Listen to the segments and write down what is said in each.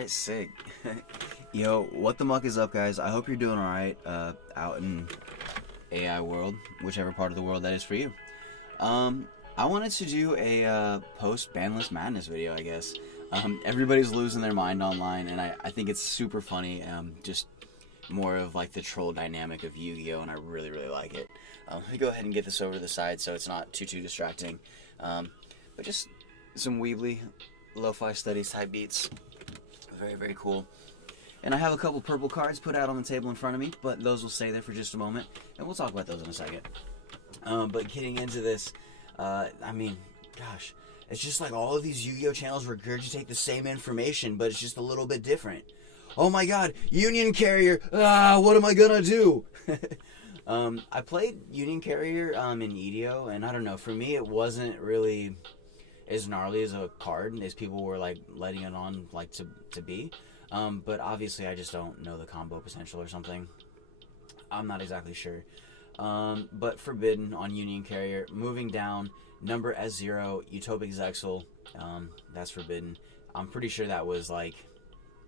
Alright, sick. Yo, what the muck is up, guys? I hope you're doing alright out in AI world, whichever part of the world that is for you. I wanted to do a post-banlist madness video, I guess. Everybody's losing their mind online, and I think it's super funny. Just more of like the troll dynamic of Yu-Gi-Oh, and I really, really like it. Let me go ahead and get this over to the side so it's not too distracting. But just some Weebly, lo-fi studies type beats. Very, very cool. And I have a couple purple cards put out on the table in front of me, but those will stay there for just a moment, and we'll talk about those in a second. But getting into this, I mean, gosh, it's just like all of these Yu-Gi-Oh channels regurgitate the same information, but it's just a little bit different. Oh my god, Union Carrier, what am I gonna do? I played Union Carrier in EDO, and I don't know, for me it wasn't really as gnarly as a card as people were like letting it on like to be. But obviously I just don't know the combo potential or something. I'm not exactly sure. But Forbidden on Union Carrier, moving down, number S0, Utopic Zexal, that's Forbidden. I'm pretty sure that was like,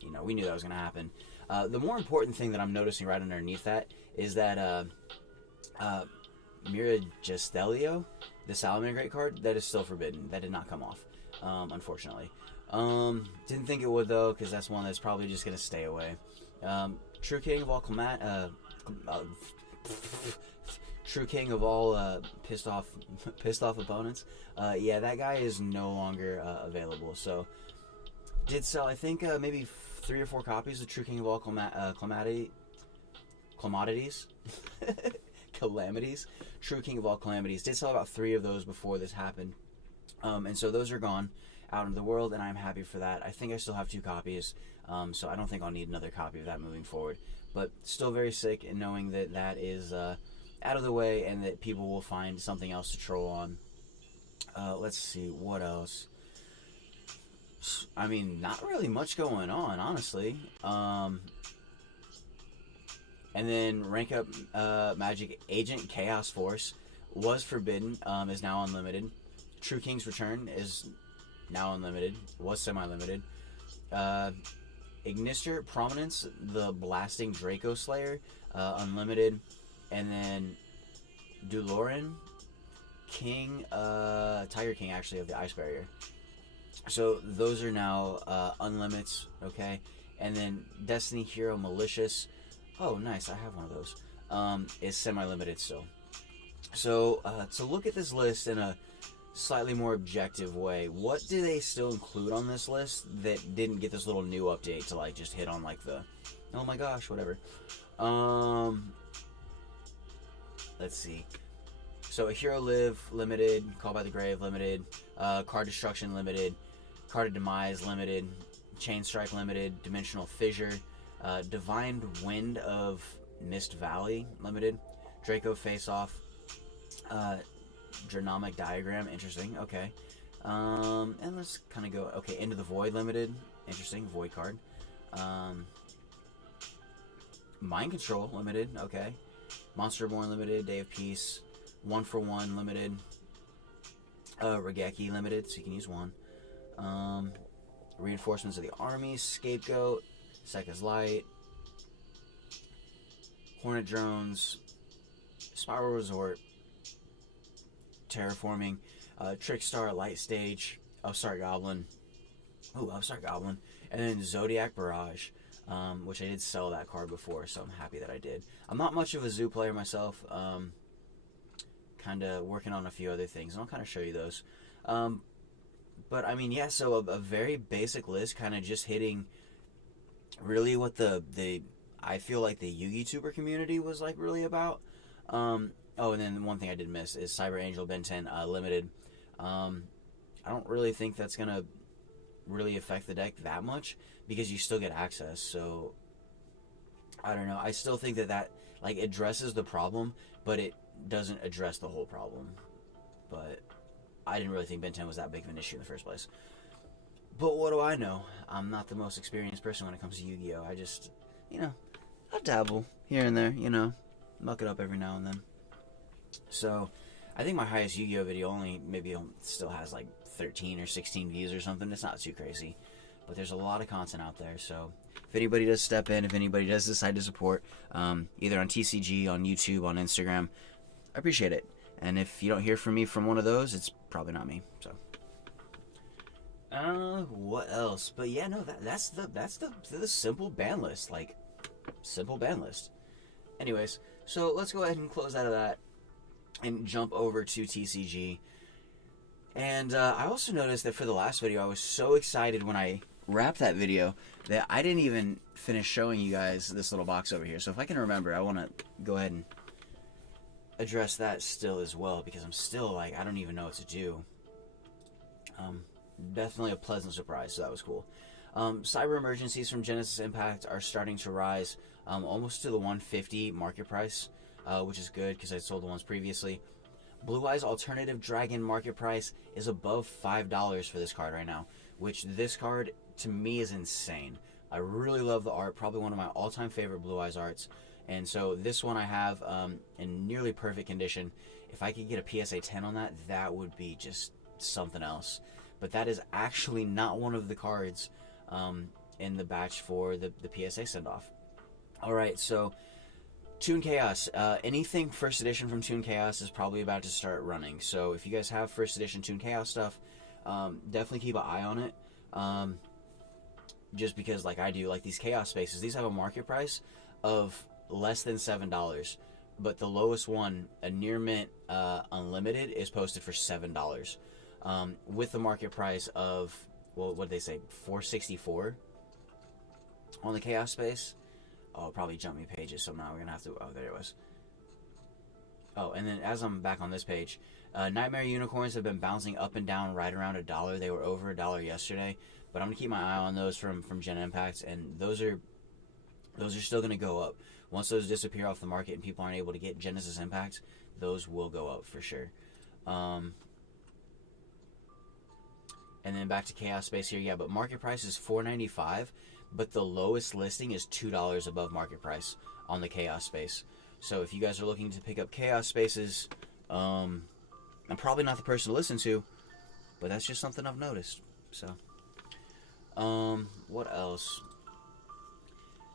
you know, we knew that was going to happen. The more important thing that I'm noticing right underneath that is that Miragestelio, the Salamander Great card, that is still Forbidden. That did not come off, unfortunately. Didn't think it would though, because that's one that's probably just going to stay away. True King of all True King of all pissed off opponents. Yeah, that guy is no longer available. So did sell, I think, maybe 3 or 4 copies of True King of all Calamities. True King of all Calamities. Did sell about 3 of those before this happened. And so those are gone out into the world, and I'm happy for that. I think I still have 2 copies, so I don't think I'll need another copy of that moving forward. But still very sick in knowing that that is out of the way and that people will find something else to troll on. Let's see, what else? I mean, not really much going on, honestly. And then rank up Magic Agent Chaos Force was Forbidden, is now unlimited. True King's Return is now unlimited, was semi-limited. Ignister Prominence, the Blasting Draco Slayer, unlimited. And then Duloran King, Tiger King actually, of the Ice Barrier. So those are now unlimits, okay? And then Destiny Hero Malicious, oh nice, I have one of those, is semi-limited still. So to look at this list in a slightly more objective way, what do they still include on this list that didn't get this little new update to like just hit on like the, oh my gosh, whatever. Let's see. So a Hero Live limited, Call by the Grave limited, Card Destruction limited, Card of Demise limited, Chain Strike limited, Dimensional Fissure, Divine Wind of Mist Valley limited, Draco Face Off, Dronomic Diagram, interesting, okay. And let's kind of go, okay, Into the Void limited, interesting, Void card. Mind Control limited, okay. Monsterborn limited, Day of Peace, 1-for-1 limited, Regeki limited, so you can use 1. Reinforcements of the Army, Scapegoat, Sekka's Light, Hornet Drones, Spiral Resort, Terraforming, Trickstar, Light Stage, Upstart Goblin, and then Zodiac Barrage, which I did sell that card before, so I'm happy that I did. I'm not much of a Zoo player myself, kind of working on a few other things, and I'll kind of show you those. But I mean, yeah, so a very basic list, kind of just hitting really what I feel like the Yu-Gi-Tuber community was like really about. Oh, and then one thing I did miss is Cyber Angel Ben 10 limited. I don't really think that's gonna really affect the deck that much because you still get access. So I don't know. I still think that like addresses the problem, but it doesn't address the whole problem. But I didn't really think Ben 10 was that big of an issue in the first place. But what do I know? I'm not the most experienced person when it comes to Yu-Gi-Oh! I just, you know, I dabble here and there, you know, muck it up every now and then. So, I think my highest Yu-Gi-Oh! Video only maybe still has like 13 or 16 views or something. It's not too crazy. but there's a lot of content out there. So if anybody does step in, if anybody does decide to support, either on TCG, on YouTube, on Instagram, I appreciate it. And if you don't hear from me from one of those, it's probably not me. So, what else? But yeah, no, that's the simple ban list, like simple ban list. Anyways, so let's go ahead and close out of that and jump over to TCG. And I also noticed that for the last video, I was so excited when I wrapped that video that I didn't even finish showing you guys this little box over here. So if I can remember, I want to go ahead and address that still as well, because I'm still like, I don't even know what to do. Definitely a pleasant surprise, so that was cool. Cyber emergencies from Genesis Impact are starting to rise almost to the 150 market price, which is good because I sold the ones previously. Blue Eye's alternative dragon market price is above $5 for this card right now, which this card to me is insane. I really love the art, probably one of my all-time favorite Blue Eyes arts. And so this one I have in nearly perfect condition. If I could get a PSA 10 on that, that would be just something else. But that is actually not one of the cards in the batch for the PSA send-off. Alright, so Toon Chaos. Anything first edition from Toon Chaos is probably about to start running. So if you guys have first edition Toon Chaos stuff, definitely keep an eye on it. Just because, like I do, like these Chaos Spaces, these have a market price of less than $7. But the lowest one, a Near Mint Unlimited, is posted for $7. With the market price of, well, what did they say, $4.64 on the Chaos Space. Oh, it probably jumped me pages, so now we're going to have to... Oh, there it was. Oh, and then as I'm back on this page, Nightmare Unicorns have been bouncing up and down right around $1. They were over $1 yesterday, but I'm going to keep my eye on those from Gen Impact, and those are still going to go up. Once those disappear off the market and people aren't able to get Genesis Impact, those will go up for sure. And then back to Chaos Space here. Yeah, but market price is $4.95, but the lowest listing is $2 above market price on the Chaos Space. So if you guys are looking to pick up Chaos Spaces, I'm probably not the person to listen to, but that's just something I've noticed. So, what else?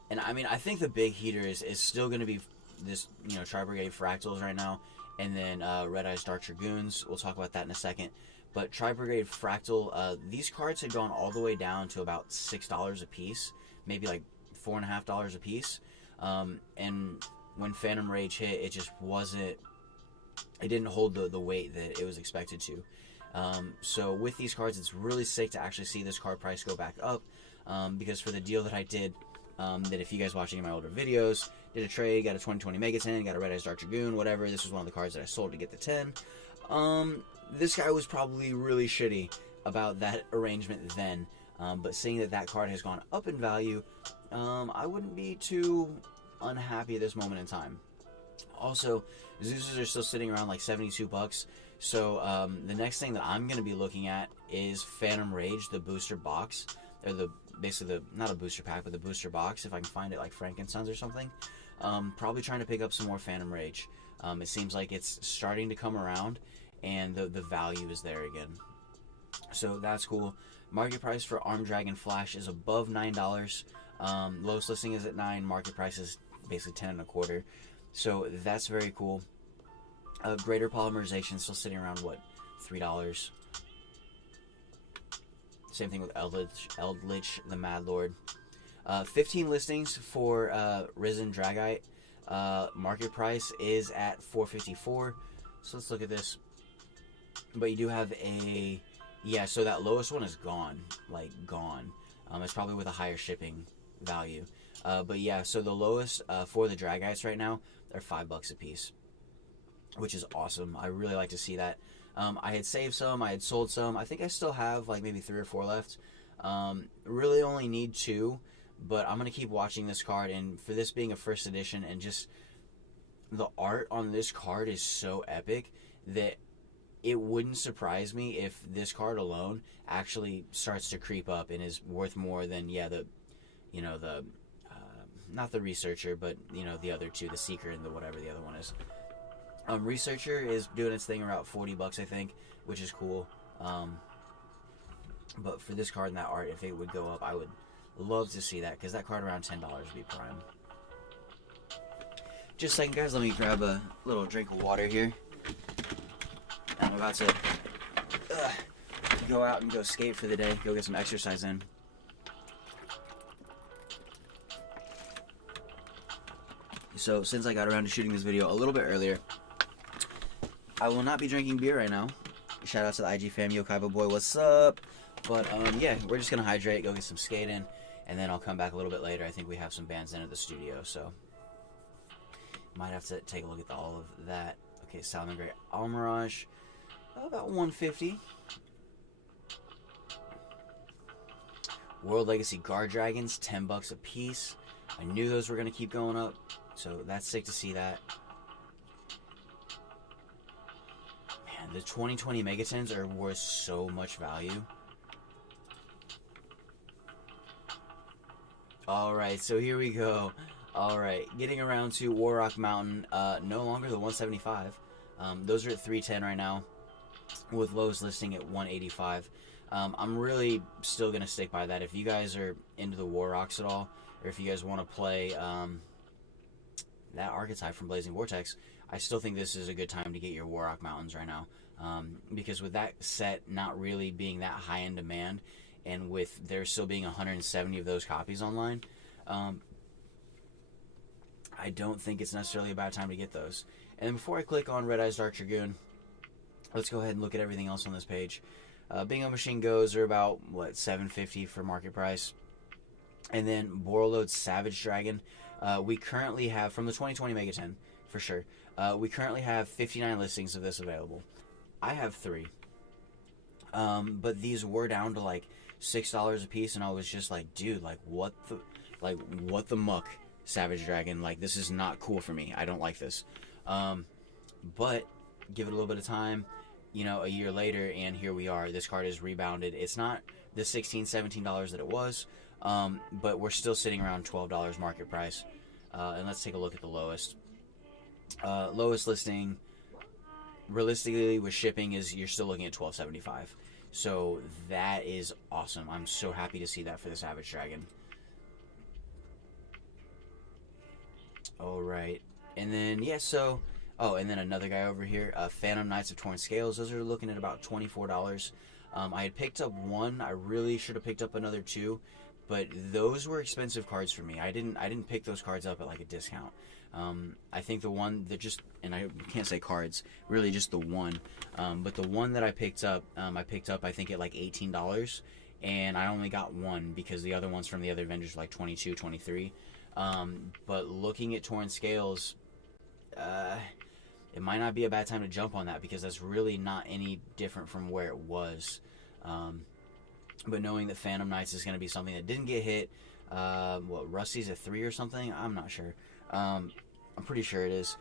And I mean, I think the big heater is still going to be this, Tri-Brigade Fractals right now, and then Red Eyes Dark Dragoons. We'll talk about that in a second. But Tri-Brigade Fractal, these cards had gone all the way down to about $6 a piece, maybe like $4.50 a piece. And when Phantom Rage hit, it just wasn't, it didn't hold the weight that it was expected to. So with these cards, it's really sick to actually see this card price go back up, because for the deal that I did, that if you guys watching my older videos, did a trade, got a 2020 Mega 10, got a Red Eyes Dark Dragoon, whatever, this was one of the cards that I sold to get the 10. This guy was probably really shitty about that arrangement then, but seeing that card has gone up in value, I wouldn't be too unhappy at this moment in time. Also, Zeus's are still sitting around like $72, so the next thing that I'm going to be looking at is Phantom Rage, the booster box, or basically not a booster pack, but the booster box, if I can find it, like Frankenstein's or something. Probably trying to pick up some more Phantom Rage. It seems like it's starting to come around, and the value is there again. So that's cool. Market price for Armed Dragon Flash is above $9. Lowest listing is at $9. Market price is basically $10.25. So that's very cool. Greater Polymerization still sitting around, what, $3. Same thing with Eldritch the Mad Lord. 15 listings for Risen Dragite. Market price is at $4.54. So let's look at this. But you do have a... Yeah, so that lowest one is gone. Like, gone. It's probably with a higher shipping value. But yeah, so the lowest for the Dragites right now are $5 a piece, which is awesome. I really like to see that. I had saved some, I had sold some. I think I still have like maybe 3 or 4 left. Really only need 2, but I'm going to keep watching this card. And for this being a first edition, and just the art on this card is so epic that it wouldn't surprise me if this card alone actually starts to creep up and is worth more than, yeah, not the Researcher, but, the other two, the Seeker and the whatever the other one is. Researcher is doing its thing around $40, I think, which is cool. But for this card and that art, if it would go up, I would love to see that, because that card around $10 would be prime. Just a second, guys. Let me grab a little drink of water here. I'm about to go out and go skate for the day. Go get some exercise in. So, since I got around to shooting this video a little bit earlier, I will not be drinking beer right now. Shout out to the IG fam. Yo, Kaiba boy, what's up? But, yeah, we're just going to hydrate, go get some skate in, and then I'll come back a little bit later. I think we have some bands in at the studio, so might have to take a look at all of that. Okay, Salmon Gray Almirage, about 150. World Legacy Guard Dragons, $10 a piece. I knew those were going to keep going up, so that's sick to see that. Man, the 2020 Megatons are worth so much value. Alright, so here we go. Alright, getting around to Warrock Mountain, no longer the 175. Those are at 310 right now, with lowest listing at 185. I'm really still going to stick by that. If you guys are into the Warrocks at all, or if you guys want to play that archetype from Blazing Vortex, I still think this is a good time to get your Warrock Mountains right now. Because with that set not really being that high in demand, and with there still being 170 of those copies online, I don't think it's necessarily a bad time to get those. And before I click on Red Eyes Dark Dragoon, let's go ahead and look at everything else on this page. Bingo Machine Goes are about, what, $750 for market price. And then Borreload Savage Dragon, we currently have, from the 2020 Megaton, for sure, we currently have 59 listings of this available. I have 3. But these were down to like $6 a piece, and I was just like, dude, what the muck, Savage Dragon, this is not cool for me. I don't like this. But give it a little bit of time, a year later, and here we are. This card is rebounded. It's not the $16, $17 that it was, but we're still sitting around $12 market price. And let's take a look at the lowest. Lowest listing, realistically, with shipping, is you're still looking at $12.75. So that is awesome. I'm so happy to see that for the Savage Dragon. Alright. And then, yeah, so... Oh, and then another guy over here, Phantom Knights of Torn Scales. Those are looking at about $24. I had picked up one. I really should have picked up another 2. But those were expensive cards for me. I didn't pick those cards up at a discount. I think the one that just, and I can't say cards, really just the one. But the one that I picked up I think at $18, and I only got one because the other ones from the other vendors were $22, $23. But looking at Torn Scales, it might not be a bad time to jump on that, because that's really not any different from where it was. But knowing that Phantom Knights is going to be something that didn't get hit, Rusty's at 3 or something? I'm not sure. I'm pretty sure it is.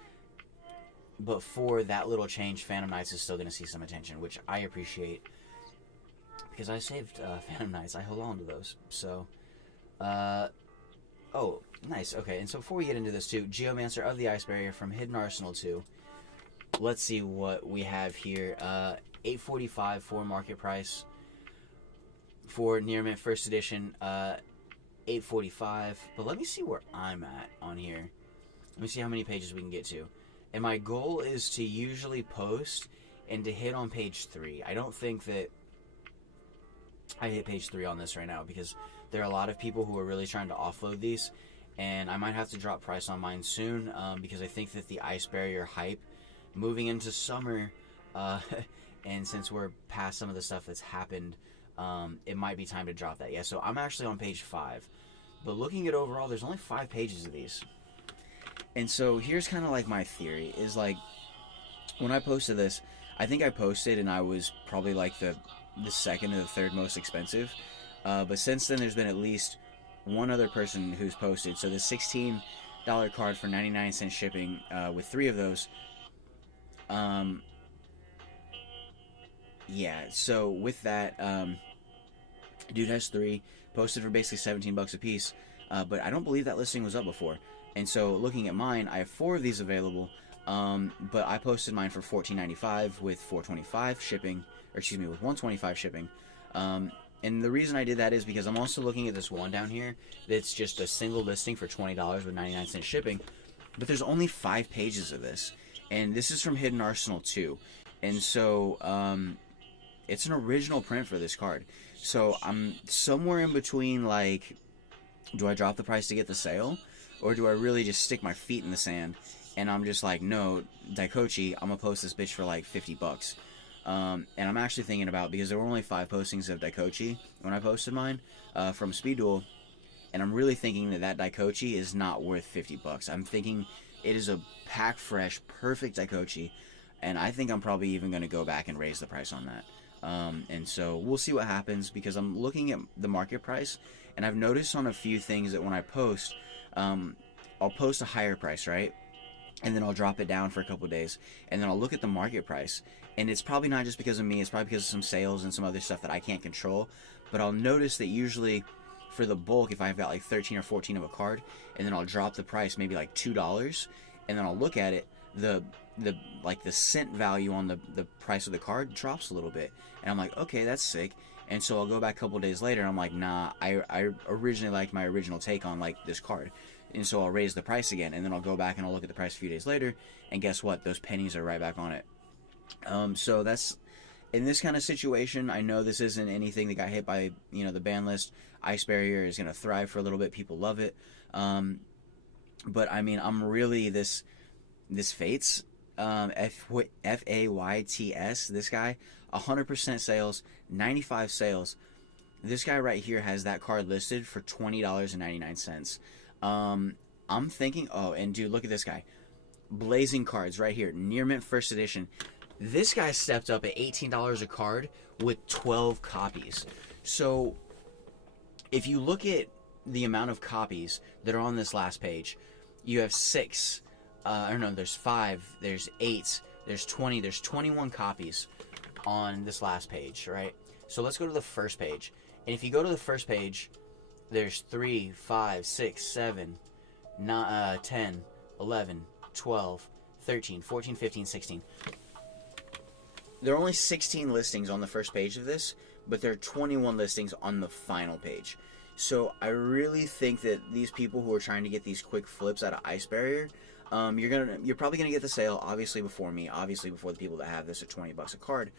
But for that little change, Phantom Knights is still going to see some attention, which I appreciate, because I saved Phantom Knights. I hold on to those. So, oh, nice. Okay, and so before we get into this too, Geomancer of the Ice Barrier from Hidden Arsenal 2. Let's see what we have here. $8.45 for market price. For Near Mint First Edition, $8.45. But let me see where I'm at on here. Let me see how many pages we can get to. And my goal is to usually post and to hit on page 3. I don't think that I hit page 3 on this right now, because there are a lot of people who are really trying to offload these, and I might have to drop price on mine soon, because I think that the Ice Barrier hype moving into summer, and since we're past some of the stuff that's happened, it might be time to drop that. Yeah, so I'm actually on page 5. But looking at overall, there's only 5 pages of these. And so here's kind of my theory, is when I posted this, I think I posted and I was probably the second or the third most expensive. But since then, there's been at least one other person who's posted. So the $16 card for 99-cent shipping, with 3 of those. Yeah, so with that, dude has 3, posted for basically $17 a piece, but I don't believe that listing was up before. And so looking at mine, I have 4 of these available, but I posted mine for $14.95 with $4.25 shipping, or excuse me, with $1.25 shipping. And the reason I did that is because I'm also looking at this one down here that's just a single listing for $20 with 99 cents shipping. But there's only 5 pages of this. And this is from Hidden Arsenal 2. And so it's an original print for this card. So I'm somewhere in between, like, do I drop the price to get the sale? Or do I really just stick my feet in the sand? And I'm just like, no, Daikochi, I'm going to post this bitch for like $50. And I'm actually thinking about, because there were only 5 postings of Daikochi when I posted mine from Speed Duel, and I'm really thinking that Daikochi is not worth $50. I'm thinking it is a pack fresh, perfect Daikochi, and I think I'm probably even going to go back and raise the price on that. And so we'll see what happens, because I'm looking at the market price, and I've noticed on a few things that when I post, I'll post a higher price, right? And then I'll drop it down for a couple days, and then I'll look at the market price. And it's probably not just because of me, it's probably because of some sales and some other stuff that I can't control. But I'll notice that usually for the bulk, if I've got like 13 or 14 of a card, and then I'll drop the price maybe like $2, and then I'll look at it, the cent value on the price of the card drops a little bit. And I'm like, okay, that's sick. And so I'll go back a couple days later, and I'm like, nah, I originally liked my original take on like this card. And so I'll raise the price again, and then I'll go back and I'll look at the price a few days later, and guess what? Those pennies are right back on it. So that's, in this kind of situation, I know this isn't anything that got hit by, the ban list. Ice Barrier is going to thrive for a little bit. People love it. But I mean, I'm really this Fates, Fayts, this guy, 100% sales, 95 sales. This guy right here has that card listed for $20.99. I'm thinking, oh, and dude, look at this guy. Blazing cards right here, Near Mint First Edition. This guy stepped up at $18 a card with 12 copies. So if you look at the amount of copies that are on this last page, you have 6, there's 5, there's 8, there's 20, there's 21 copies on this last page, right? So let's go to the first page. And if you go to the first page, there's 3, 5, 6, 7, 9, 10, 11, 12, 13, 14, 15, 16. There are only 16 listings on the first page of this, but there are 21 listings on the final page. So I really think that these people who are trying to get these quick flips out of Ice Barrier, you're probably gonna get the sale, obviously before me, obviously before the people that have this at $20 a card.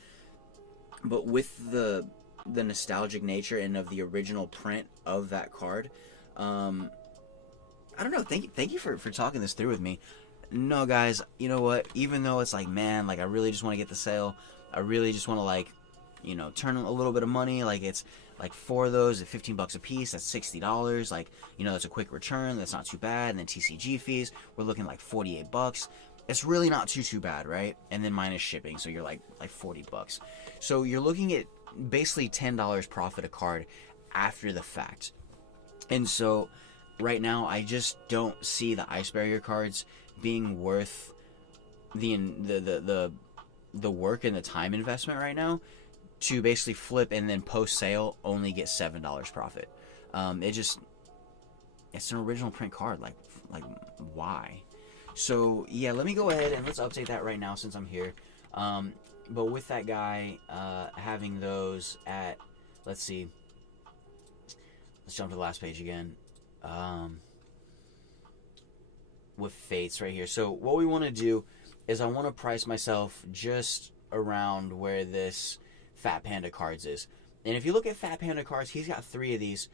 But with the nostalgic nature and of the original print of that card, I don't know. Thank you for talking this through with me. No, guys, you know what? Even though it's like, man, like I really just want to get the sale. I really just want to turn a little bit of money. Like it's like 4 of those at $15 a piece. That's $60. Like, that's a quick return. That's not too bad. And then TCG fees, we're looking like $48. It's really not too bad, right? And then minus shipping, so you're like $40. So you're looking at basically $10 profit a card after the fact. And so right now, I just don't see the Ice Barrier cards being worth the work and the time investment right now to basically flip and then post sale only get $7 profit. It's an original print card. Like why? So yeah, let me go ahead and let's update that right now since I'm here. But with that guy having those at, let's see, let's jump to the last page again. With Fates right here. So what we want to do is I want to price myself just around where this Fat Panda cards is. And if you look at Fat Panda cards, he's got 3 of these,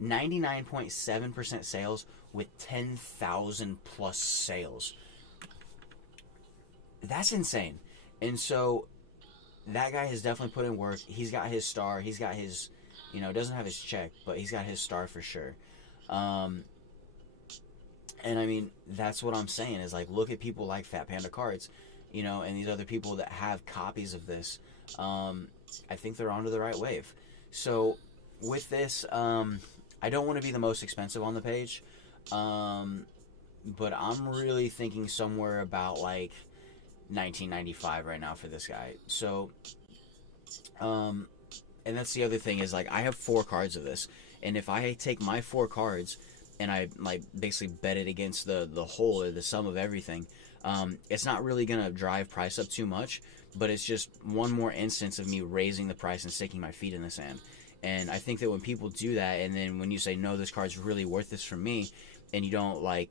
99.7% sales with 10,000 plus sales. That's insane. And so that guy has definitely put in work. He's got his star. He's got his, doesn't have his check, but he's got his star for sure. And I mean, that's what I'm saying is like, look at people like Fat Panda cards, and these other people that have copies of this. I think they're onto the right wave. So with this, I don't want to be the most expensive on the page, but I'm really thinking somewhere about like $19.95 right now for this guy. So, and that's the other thing is like I have 4 cards of this, and if I take my 4 cards and I like basically bet it against the whole or the sum of everything, it's not really gonna drive price up too much, but it's just one more instance of me raising the price and sticking my feet in the sand. And I think that when people do that, and then when you say, no, this card's really worth this for me, and you don't like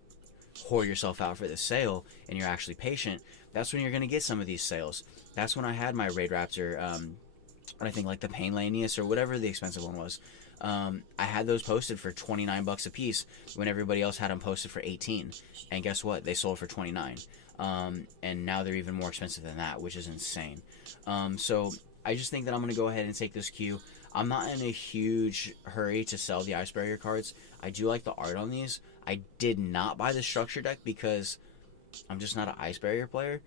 whore yourself out for the sale, and you're actually patient, that's when you're going to get some of these sales. That's when I had my Raid Raptor, I think like the Painlanius or whatever the expensive one was. I had those posted for $29 a piece when everybody else had them posted for 18. And guess what? They sold for 29. And now they're even more expensive than that, which is insane. So I just think that I'm going to go ahead and take this queue. I'm not in a huge hurry to sell the Ice Barrier cards. I do like the art on these. I did not buy the structure deck because I'm just not an Ice Barrier player.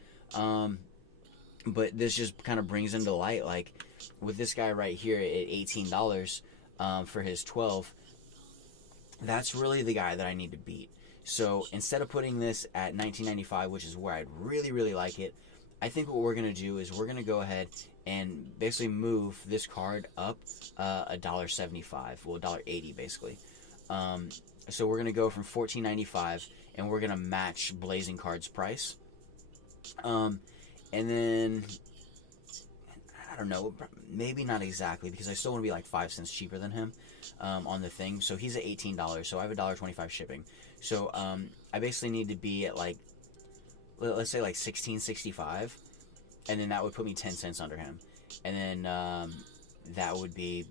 But this just kind of brings into light, like, with this guy right here at $18 for his 12, that's really the guy that I need to beat. So instead of putting this at $19.95, which is where I'd really, really like it, I think what we're going to do is we're going to go ahead and basically move this card up $1.75, well, $1.80 basically. So we're going to go from $14.95, and we're going to match Blazing Card's price. And then, I don't know, maybe not exactly, because I still want to be like 5 cents cheaper than him on the thing. So he's at $18, so I have $1.25 shipping. So I basically need to be at like, let's say like $16.65, and then that would put me 10 cents under him. And then that would be,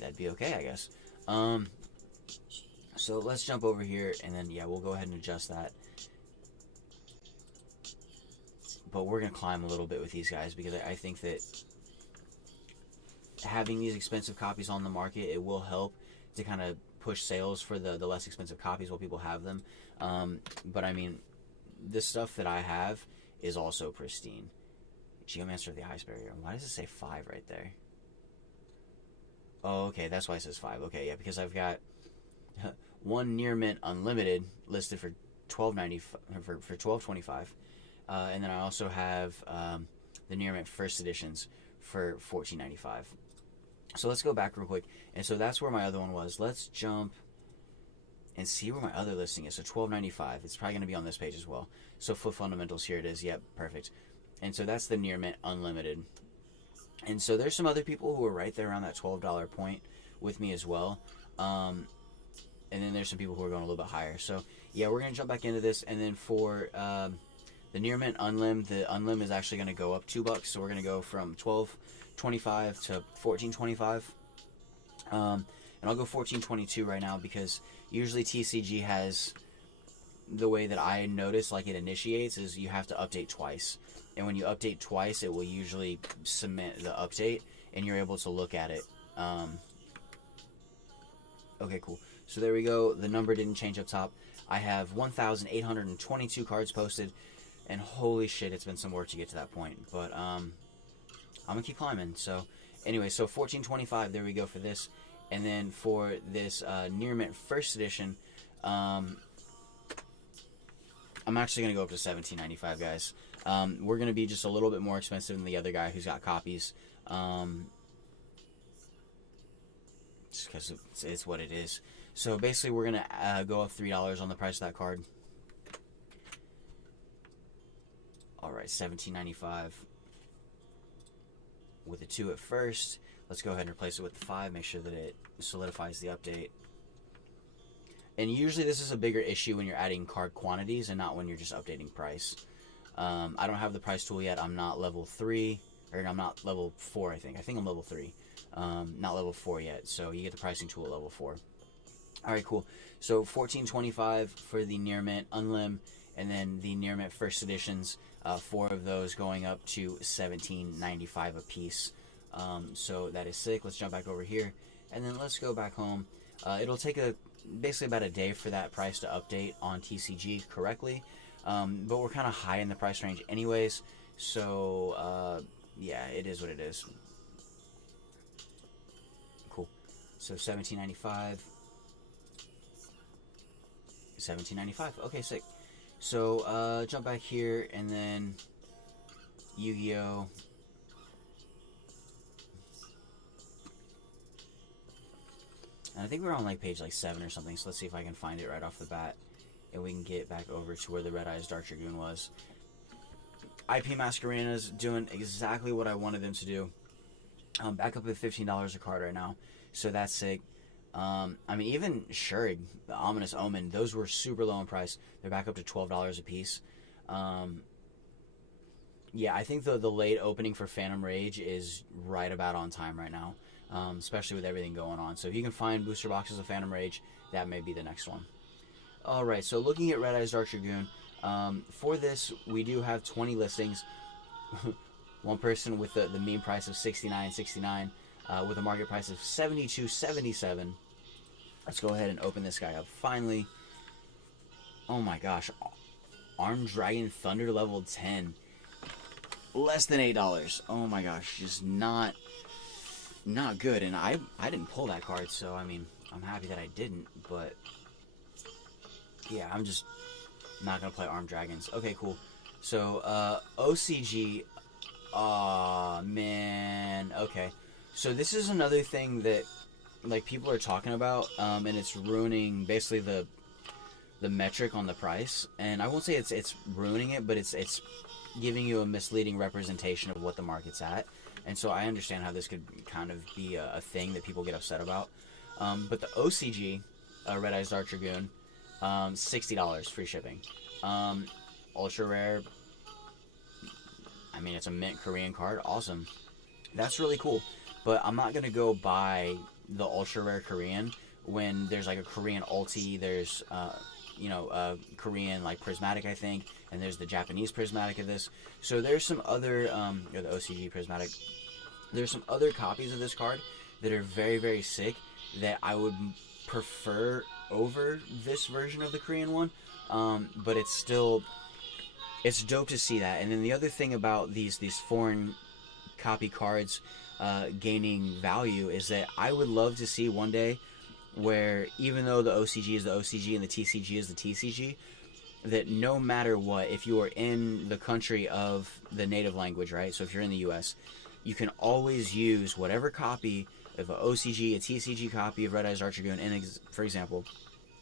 that'd be okay, I guess. So let's jump over here, and then yeah, we'll go ahead and adjust that. But we're going to climb a little bit with these guys, because I think that having these expensive copies on the market, it will help to kind of push sales for the less expensive copies while people have them. But I mean, the stuff that I have is also pristine. Geomancer of the Ice Barrier. Why does it say 5 right there? Oh, okay, that's why it says 5. Okay, yeah, because I've got one Near Mint Unlimited listed for $12.95 for $12.25. And then I also have the Near Mint First Editions for $14.95. So let's go back real quick. And so that's where my other one was. Let's jump and see where my other listing is. So $12.95. It's probably going to be on this page as well. So Fundmntls, here it is. Yep, perfect. And so that's the Near Mint Unlimited. And so there's some other people who are right there around that $12 point with me as well. And then there's some people who are going a little bit higher. So yeah, we're going to jump back into this. And then for the Near Mint Unlim, the Unlim is actually going to go up $2. So we're going to go from $12.25 to $14.25. And I'll go $14.22 right now, because usually TCG has, the way that I notice, like, it initiates is you have to update twice. And when you update twice, it will usually submit the update, and you're able to look at it. Okay, cool. So there we go. The number didn't change up top. I have 1,822 cards posted, and holy shit, it's been some work to get to that point. But I'm gonna keep climbing. So anyway, so $14.25. There we go for this. And then for this Near Mint First Edition, I'm actually gonna go up to $17.95, guys. We're going to be just a little bit more expensive than the other guy who's got copies. Just because it's what it is. So basically we're going to go up $3 on the price of that card. Alright, $17.95. With the 2 at first. Let's go ahead and replace it with the 5. Make sure that it solidifies the update. And usually this is a bigger issue when you're adding card quantities and not when you're just updating price. I don't have the price tool yet. I'm not level 3, or I'm not level 4, I think. I think I'm level 3. Not level 4 yet, so you get the pricing tool at level 4. Alright, cool. So $14.25 for the Near Mint Unlim, and then the Near Mint First Editions, 4 of those going up to $17.95 a piece. So that is sick. Let's jump back over here, and then let's go back home. It'll take basically about a day for that price to update on TCG correctly. But we're kind of high in the price range anyways, so yeah, it is what it is. Cool. So $17.95. $17.95. Okay, sick. So jump back here, and then Yu-Gi-Oh! And I think we're on like page like 7 or something, so let's see if I can find it right off the bat. And we can get back over to where the Red Eyes Dark Dragoon was. IP Masquerana's doing exactly what I wanted them to do. Back up at $15 a card right now, so that's sick. I mean, even Shurg, the Ominous Omen, those were super low in price. They're back up to $12 a piece. Yeah, I think the late opening for Phantom Rage is right about on time right now, especially with everything going on. So if you can find booster boxes of Phantom Rage, that may be the next one. Alright, so looking at Red Eyes Dark Dragoon, for this, we do have 20 listings. One person with the mean price of $69.69, with a market price of $72.77. Let's go ahead and open this guy up. Finally, oh my gosh, Armed Dragon Thunder level 10. Less than $8. Oh my gosh, just not good. And I didn't pull that card, so I mean, I'm happy that I didn't, but yeah, I'm just not gonna play Armed Dragons. Okay, cool. So OCG, aw man, okay. So this is another thing that like people are talking about, and it's ruining basically the metric on the price. And I won't say it's ruining it, but it's giving you a misleading representation of what the market's at. And so I understand how this could kind of be a thing that people get upset about. But the OCG, Red Eyes Dark Dragoon, $60 free shipping. Ultra rare, I mean, it's a mint Korean card. Awesome. That's really cool. But I'm not going to go buy the ultra rare Korean when there's like a Korean ulti, there's Korean like prismatic, I think, and there's the Japanese prismatic of this. So there's some other the OCG prismatic. There's some other copies of this card that are very, very sick that I would prefer over this version of the Korean one. But it's dope to see that. And then the other thing about these foreign copy cards gaining value is that I would love to see one day where even though the OCG is the OCG and the TCG is the TCG, that no matter what, if you are in the country of the native language, right? So if you're in the US, you can always use whatever copy of an OCG, a TCG copy of Red Eyes Dark Dragoon, and for example,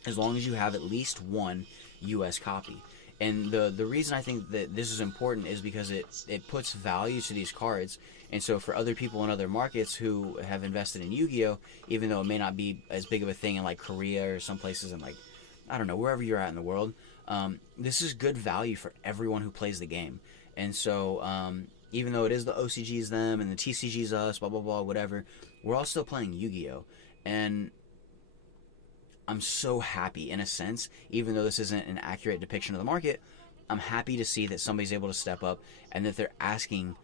as long as you have at least one US copy. And the reason I think that this is important is because it puts value to these cards. And so for other people in other markets who have invested in Yu-Gi-Oh, even though it may not be as big of a thing in like Korea or some places in like, I don't know, wherever you're at in the world, this is good value for everyone who plays the game. And so even though it is the OCGs them and the TCGs us, blah, blah, blah, whatever, we're all still playing Yu-Gi-Oh. And I'm so happy, in a sense, even though this isn't an accurate depiction of the market, I'm happy to see that somebody's able to step up and that they're asking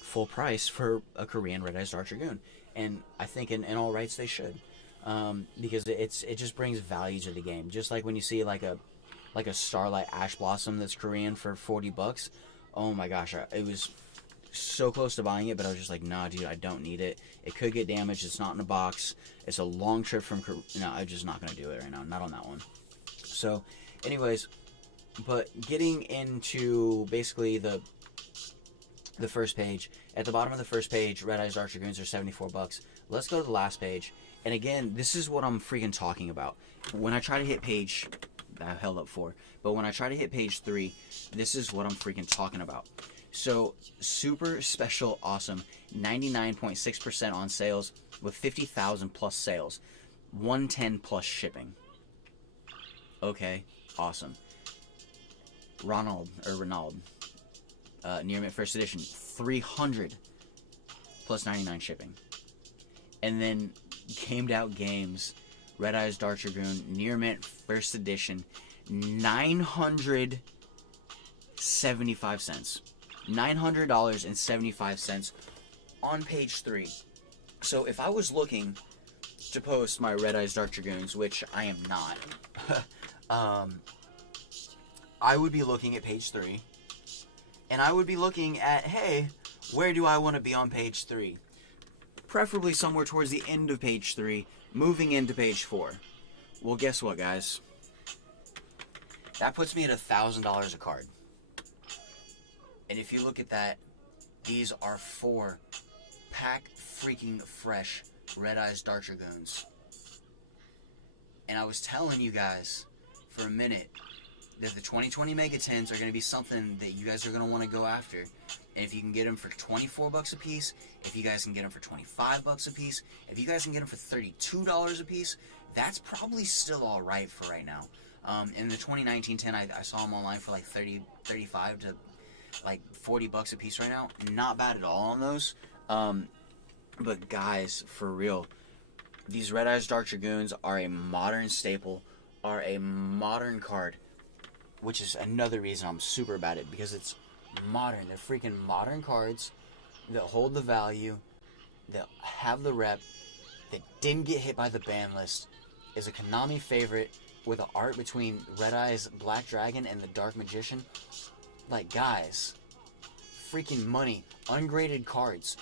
full price for a Korean Red Eyes Dark Dragoon. And I think in all rights they should, because it just brings value to the game. Just like when you see like a Starlight Ash Blossom that's Korean for $40. Oh my gosh, it was so close to buying it, but I was just like, nah, dude, I don't need it. It could get damaged. It's not in a box. It's a long trip from Korea. No, I'm just not going to do it right now. Not on that one. So, anyways, but getting into basically the first page. At the bottom of the first page, Red Eyes Dark Dragoons are $74. Let's go to the last page. And again, this is what I'm freaking talking about. When I try to hit page, I held up 4, but when I try to hit page 3, this is what I'm freaking talking about. So, super special, awesome, 99.6% on sales with 50,000 plus sales, 110 plus shipping. Okay, awesome. Ronald, Near Mint First Edition, 300 plus 99 shipping. And then Gamed Out Games, Red Eyes Dark Dragoon, Near Mint First Edition, 975 cents. $900.75 on page 3. So if I was looking to post my Red Eyes Dark Dragoons, which I am not, I would be looking at page 3, and I would be looking at, hey, where do I want to be on page 3? Preferably somewhere towards the end of page 3, moving into page 4. Well, guess what, guys? That puts me at $1,000 a card. And if you look at that, these are 4 pack freaking fresh Red Eyes Dark Dragoons. And I was telling you guys for a minute that the 2020 Megatens are going to be something that you guys are going to want to go after. And if you can get them for 24 bucks a piece, if you guys can get them for 25 bucks a piece, if you guys can get them for $32 a piece, that's probably still all right for right now. In the 2019 10, I saw them online for like 35 to like 40 bucks a piece right now. Not bad at all on those. But guys, for real, these Red Eyes Dark Dragoons are a modern staple, are a modern card, which is another reason I'm super about it, because it's modern. They're freaking modern cards that hold the value, that have the rep, that didn't get hit by the ban list, is a Konami favorite with an art between Red Eyes Black Dragon and the Dark Magician. Like, guys, freaking money. Ungraded cards.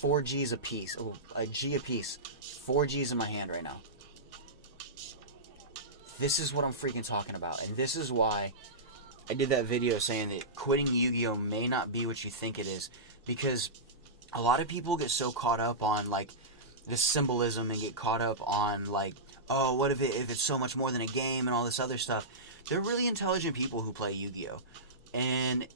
4 Gs a piece. Oh, a G a piece. 4 Gs in my hand right now. This is what I'm freaking talking about. And this is why I did that video saying that quitting Yu-Gi-Oh! May not be what you think it is. Because a lot of people get so caught up on, like, the symbolism and get caught up on, like, oh, what if it's so much more than a game and all this other stuff. They're really intelligent people who play Yu-Gi-Oh! And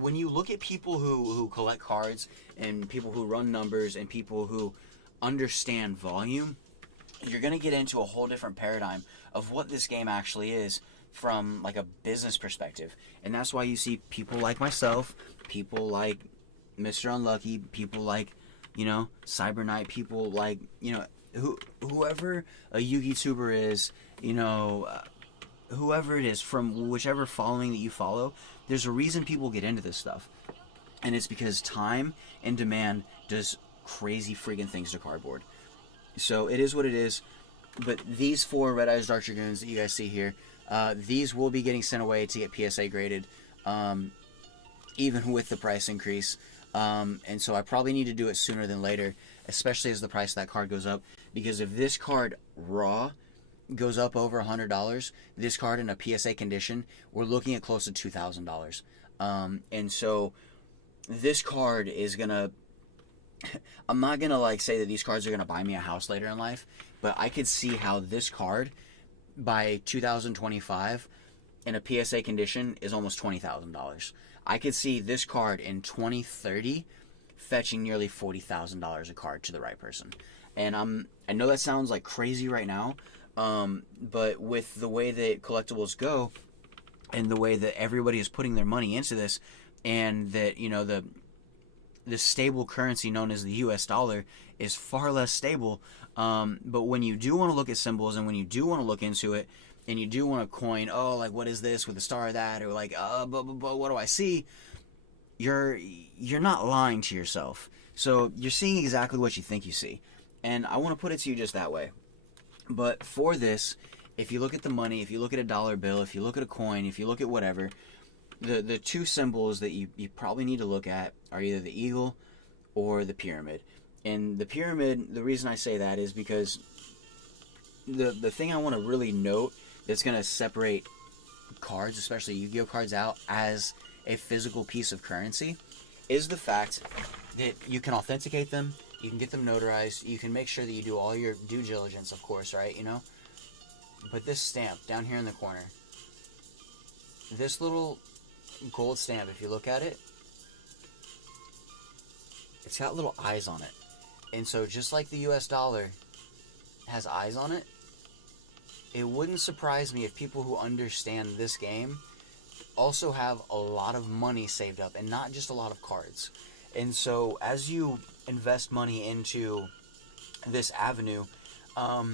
when you look at people who collect cards and people who run numbers and people who understand volume, you're going to get into a whole different paradigm of what this game actually is from like a business perspective. And that's why you see people like myself, people like Mr. Unlucky, people like, you know, Cyber Knight, people like, you know, whoever a Yu-Gi tuber is, you know, whoever it is, from whichever following that you follow, there's a reason people get into this stuff. And it's because time and demand does crazy freaking things to cardboard. So it is what it is. But these 4 Red Eyes Dark Dragoons that you guys see here, these will be getting sent away to get PSA graded, even with the price increase. And so I probably need to do it sooner than later, especially as the price of that card goes up. Because if this card raw goes up over $100, this card in a PSA condition, we're looking at close to $2,000. And so this card is gonna, I'm not gonna like say that these cards are gonna buy me a house later in life, but I could see how this card by 2025 in a PSA condition is almost $20,000. I could see this card in 2030 fetching nearly $40,000 a card to the right person. And I know that sounds like crazy right now, but with the way that collectibles go and the way that everybody is putting their money into this, and that, you know, the stable currency known as the US dollar is far less stable, but when you do want to look at symbols and when you do want to look into it and you do want to coin, oh, like, what is this with the star of that, or like, but what do I see? You're not lying to yourself. So you're seeing exactly what you think you see. And I want to put it to you just that way. But for this, if you look at the money, if you look at a dollar bill, if you look at a coin, if you look at whatever, the 2 symbols that you probably need to look at are either the eagle or the pyramid. And the pyramid, the reason I say that is because the thing I want to really note that's going to separate cards, especially Yu-Gi-Oh cards, out as a physical piece of currency is the fact that you can authenticate them, you can get them notarized, you can make sure that you do all your due diligence, of course, right, you know? But this stamp down here in the corner, this little gold stamp, if you look at it, it's got little eyes on it. And so just like the US dollar has eyes on it, it wouldn't surprise me if people who understand this game also have a lot of money saved up and not just a lot of cards. And so as you invest money into this avenue, I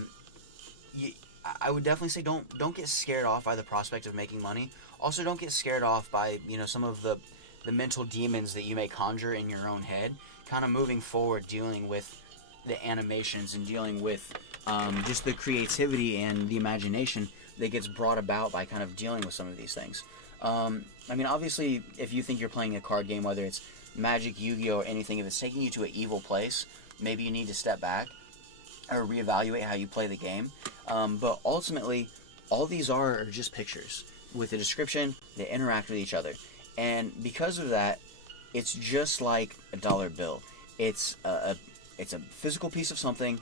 would definitely say don't get scared off by the prospect of making money. Also, don't get scared off by, you know, some of the mental demons that you may conjure in your own head, kind of moving forward, dealing with the animations and dealing with just the creativity and the imagination that gets brought about by kind of dealing with some of these things. I mean, obviously, if you think you're playing a card game, whether it's Magic, Yu-Gi-Oh, or anything, if it's taking you to an evil place, maybe you need to step back or reevaluate how you play the game. But ultimately, all these are just pictures with a description. They interact with each other, and because of that, it's just like a dollar bill. It's a physical piece of something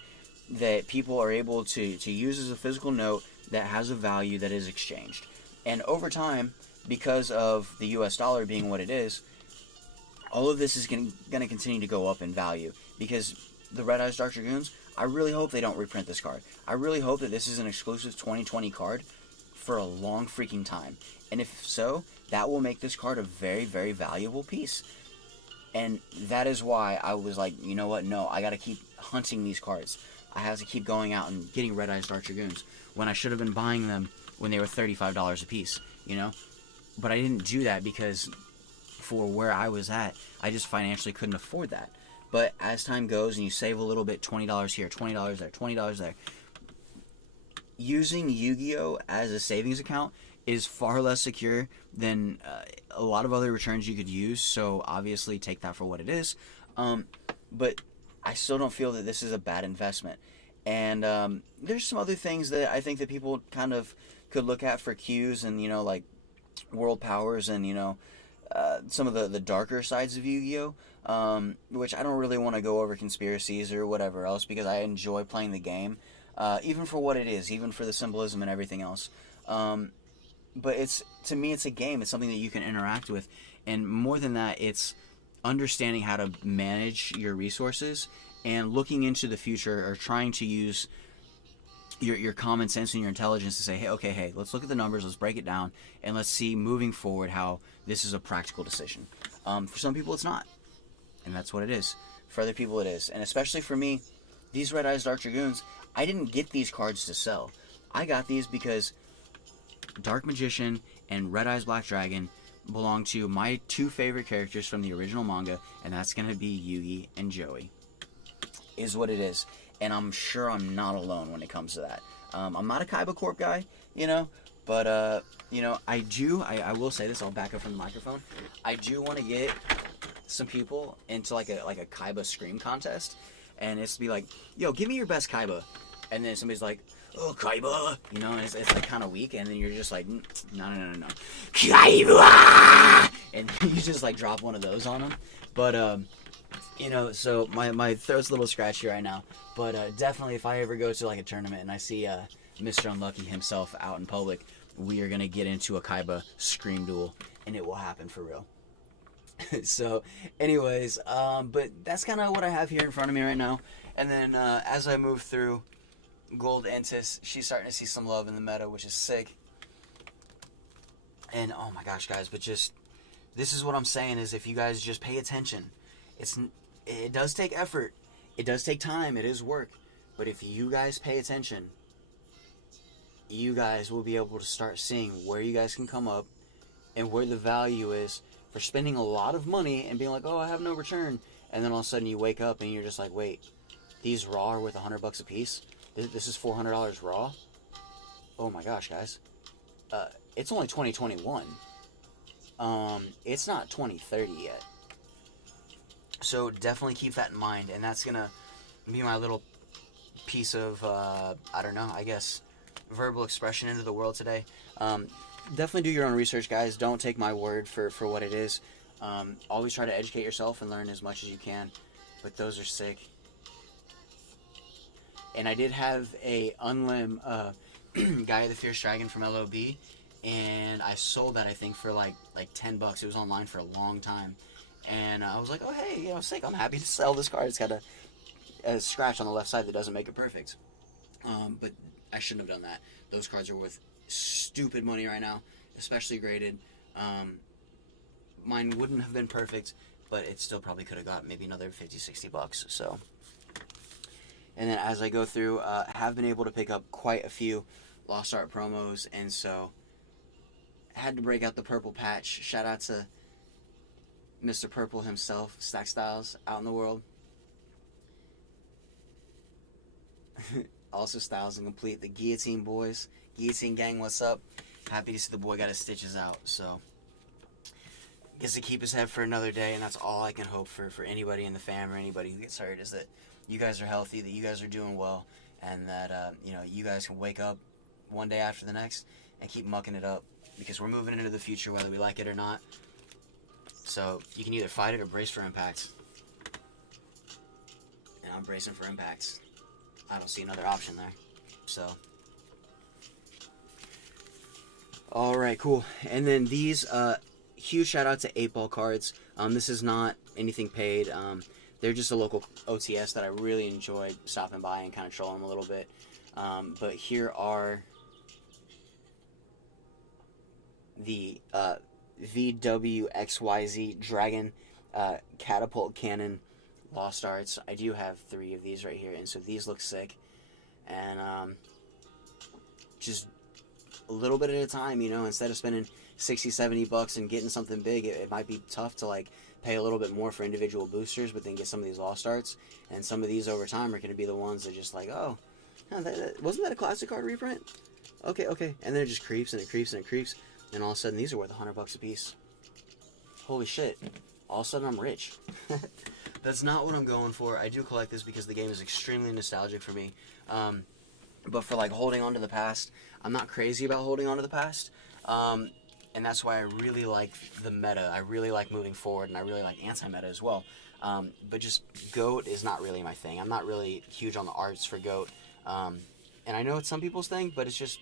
that people are able to use as a physical note that has a value that is exchanged. And over time, because of the US dollar being what it is, all of this is going to continue to go up in value because the Red Eyes Dark Dragoons, I really hope they don't reprint this card. I really hope that this is an exclusive 2020 card for a long freaking time. And if so, that will make this card a very, very valuable piece. And that is why I was like, you know what, no, I got to keep hunting these cards. I have to keep going out and getting Red Eyes Dark Dragoons when I should have been buying them when they were $35 a piece, you know? But I didn't do that because for where I was at, I just financially couldn't afford that. But as time goes and you save a little bit, $20 here, $20 there, $20 there, using Yu-Gi-Oh! As a savings account is far less secure than a lot of other returns you could use, so obviously take that for what it is. But I still don't feel that this is a bad investment. And there's some other things that I think that people kind of could look at for Qs and, you know, like world powers and, you know, some of the darker sides of Yu-Gi-Oh! Which I don't really want to go over conspiracies or whatever else because I enjoy playing the game, even for what it is, even for the symbolism and everything else. But to me, it's a game. It's something that you can interact with. And more than that, it's understanding how to manage your resources and looking into the future or trying to use your common sense and your intelligence to say, hey, let's look at the numbers, let's break it down, and let's see moving forward how this is a practical decision. For some people, it's not. And that's what it is. For other people, it is. And especially for me, these Red Eyes Dark Dragoons, I didn't get these cards to sell. I got these because Dark Magician and Red Eyes Black Dragon belong to my two favorite characters from the original manga, and that's going to be Yugi and Joey. Is what it is. And I'm sure I'm not alone when it comes to that. I'm not a Kaiba Corp guy, you know, but, you know, I will say this, I'll back up from the microphone. I do want to get some people into like a Kaiba Scream contest, and it's to be like, yo, give me your best Kaiba. And then somebody's like, oh, Kaiba, you know, and it's like kind of weak, and then you're just like, no, Kaiba, and you just like drop one of those on them. But, you know, so my throat's a little scratchy right now, but definitely if I ever go to like a tournament and I see Mr. Unlucky himself out in public, we are going to get into a Kaiba Scream duel, and it will happen for real. So, anyways, but that's kind of what I have here in front of me right now, and then as I move through Gold Entis, she's starting to see some love in the meta, which is sick. And oh my gosh, guys, but just this is what I'm saying is if you guys just pay attention, it does take effort, it does take time, it is work, but if you guys pay attention, you guys will be able to start seeing where you guys can come up and where the value is for spending a lot of money and being like, oh, I have no return, and then all of a sudden you wake up and you're just like, wait, these raw are worth $100 a piece. This is $400 raw? Oh my gosh, guys. It's only 2021. It's not 2030 yet. So definitely keep that in mind, and that's gonna be my little piece of, I don't know, I guess, verbal expression into the world today. Definitely do your own research, guys. Don't take my word for what it is. Always try to educate yourself and learn as much as you can, but those are sick. And I did have a Unlim Guy of the Fierce Dragon from LOB, and I sold that, I think, for like $10. It was online for a long time, and I was like, oh hey, you know, sick, I'm happy to sell this card. It's got a scratch on the left side that doesn't make it perfect, but I shouldn't have done that. Those cards are worth stupid money right now, especially graded. Mine wouldn't have been perfect, but it still probably could have got maybe another $50-$60. So, and then as I go through, have been able to pick up quite a few Lost Art promos, and so I had to break out the purple patch. Shout out to Mr. Purple himself, Stack Styles, out in the world. Also Styles and Complete, the Guillotine Boys. Guillotine Gang, what's up? Happy to see the boy got his stitches out, so gets to keep his head for another day, and that's all I can hope for anybody in the fam or anybody who gets hurt, is that you guys are healthy, that you guys are doing well, and that you know, you guys can wake up one day after the next and keep mucking it up, because we're moving into the future whether we like it or not. So you can either fight it or brace for impact, and I'm bracing for impact. I don't see another option there. So alright, cool. And then these huge shout out to 8 Ball cards. This is not anything paid. They're just a local OTS that I really enjoyed stopping by and kind of trolling them a little bit. But here are the VWXYZ Dragon Catapult Cannon Lost Arts. I do have 3 of these right here, and so these look sick. And just a little bit at a time, you know, instead of spending 60, 70 bucks and getting something big, it might be tough to like pay a little bit more for individual boosters, but then get some of these Lost Arts. And some of these over time are going to be the ones that just like, oh, wasn't that a classic card reprint? Okay, and then it just creeps and it creeps and it creeps, and all of a sudden these are worth $100 a piece. Holy shit. All of a sudden I'm rich. That's not what I'm going for. I do collect this because the game is extremely nostalgic for me. But for like holding on to the past, I'm not crazy about holding on to the past. And that's why I really like the meta. I really like moving forward, and I really like anti-meta as well. But just GOAT is not really my thing. I'm not really huge on the arts for GOAT. And I know it's some people's thing, but it's just,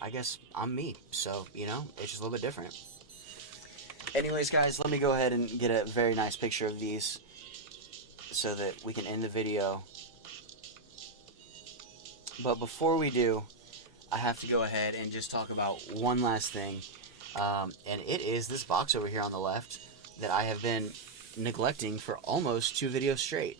I guess I'm me. So, you know, it's just a little bit different. Anyways, guys, let me go ahead and get a very nice picture of these so that we can end the video. But before we do, I have to go ahead and just talk about one last thing. And it is this box over here on the left that I have been neglecting for almost 2 videos straight.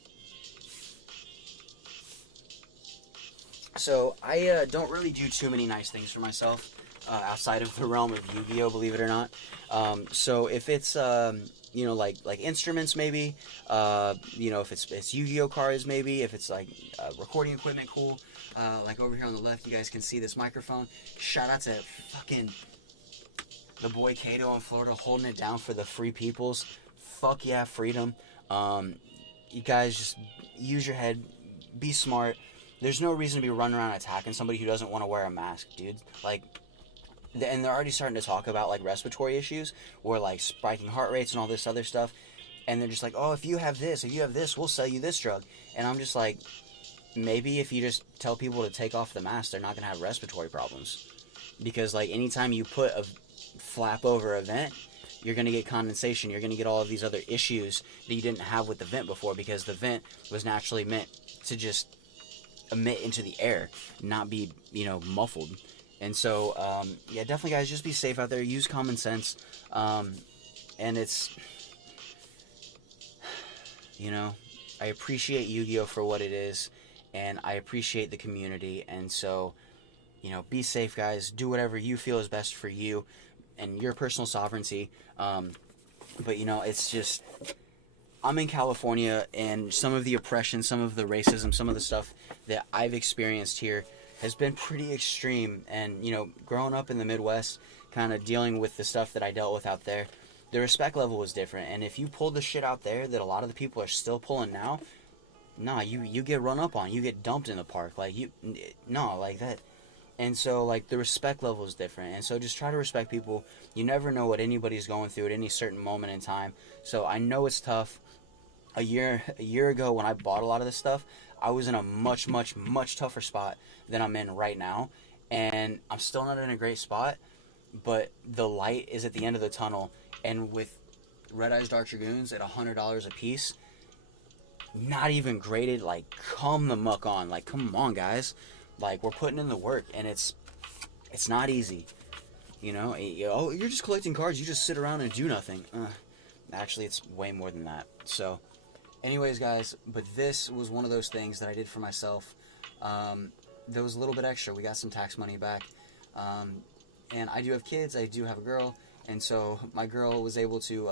So I don't really do too many nice things for myself outside of the realm of Yu-Gi-Oh, believe it or not. So if it's you know, like instruments maybe, you know, if it's Yu-Gi-Oh cards maybe, if it's like recording equipment, cool. Like over here on the left, you guys can see this microphone. Shout out to fucking the boy CA.To in Florida holding it down for the free peoples. Fuck yeah, freedom. You guys just use your head, be smart. There's no reason to be running around attacking somebody who doesn't want to wear a mask, dude. Like, and they're already starting to talk about like respiratory issues or like spiking heart rates and all this other stuff. And they're just like, oh, if you have this, we'll sell you this drug. And I'm just like, maybe if you just tell people to take off the mask, they're not going to have respiratory problems. Because like anytime you put a flap over a vent, you're going to get condensation. You're going to get all of these other issues that you didn't have with the vent before, because the vent was naturally meant to just emit into the air, not be, you know, muffled. And so, yeah, definitely, guys, just be safe out there. Use common sense. And it's, you know, I appreciate Yu-Gi-Oh for what it is, and I appreciate the community. And so, you know, be safe, guys. Do whatever you feel is best for you and your personal sovereignty. But, you know, it's just, I'm in California, and some of the oppression, some of the racism, some of the stuff that I've experienced here has been pretty extreme. And, you know, growing up in the Midwest, kind of dealing with the stuff that I dealt with out there, the respect level was different. And if you pulled the shit out there that a lot of the people are still pulling now, nah, you get run up on, you get dumped in the park, like, no, like that. And so, like, the respect level is different. And so just try to respect people. You never know what anybody's going through at any certain moment in time. So I know it's tough. A year ago when I bought a lot of this stuff, I was in a much tougher spot than I'm in right now. And I'm still not in a great spot, but the light is at the end of the tunnel. And with Red Eyes Dark Dragoons at $100 a piece, not even graded, like, come the muck on. Like, come on, guys. Like, we're putting in the work, and it's not easy. You know, oh, you're just collecting cards, you just sit around and do nothing. Actually, it's way more than that. So, anyways, guys, but this was one of those things that I did for myself. That was a little bit extra. We got some tax money back. And I do have kids. I do have a girl. And so my girl was able to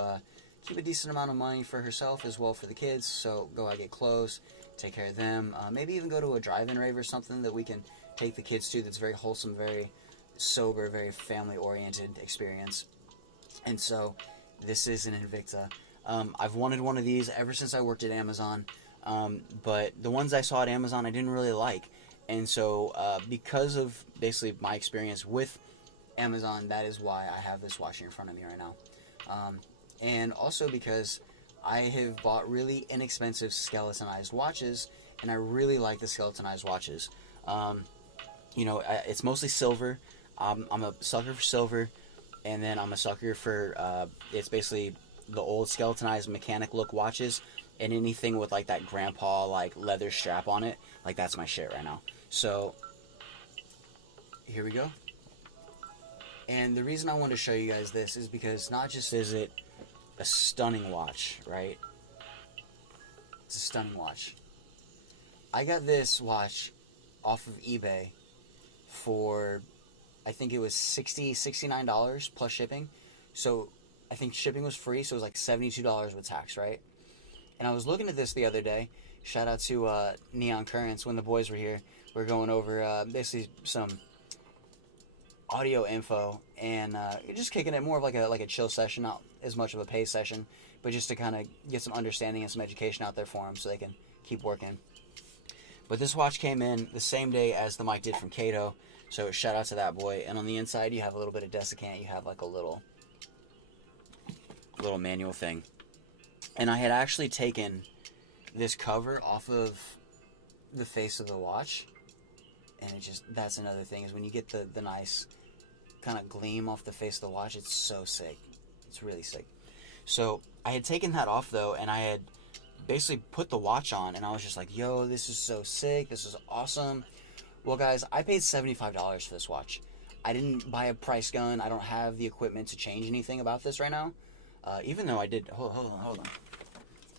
keep a decent amount of money for herself as well for the kids. So go out, get clothes, take care of them. Maybe even go to a drive-in rave or something that we can take the kids to that's very wholesome, very sober, very family-oriented experience. And so this is an Invicta. I've wanted one of these ever since I worked at Amazon. But the ones I saw at Amazon I didn't really like. And so because of basically my experience with Amazon, that is why I have this watch here in front of me right now. And also because I have bought really inexpensive skeletonized watches, and I really like the skeletonized watches. You know, it's mostly silver. I'm a sucker for silver, and then I'm a sucker for, it's basically the old skeletonized mechanic look watches, and anything with like that grandpa like leather strap on it, like that's my shit right now. So here we go. And the reason I wanted to show you guys this is because not just is it a stunning watch, right? It's a stunning watch. I got this watch off of eBay for, I think it was $69 plus shipping. So I think shipping was free, so it was like $72 with tax, right? And I was looking at this the other day. Shout out to Neon Currents. When the boys were here, we were going over basically some audio info, and just kicking it, more of like a chill session, not as much of a pay session, but just to kind of get some understanding and some education out there for them so they can keep working. But this watch came in the same day as the mic did from CA.To, so shout out to that boy. And on the inside you have a little bit of desiccant, you have like a little manual thing. And I had actually taken this cover off of the face of the watch, and it just, that's another thing, is when you get the nice kind of gleam off the face of the watch, it's so sick. It's really sick. So I had taken that off though, and I had basically put the watch on, and I was just like, yo, this is so sick, this is awesome. Well guys, I paid $75 for this watch. I didn't buy a price gun. I don't have the equipment to change anything about this right now. Even though I did, hold on.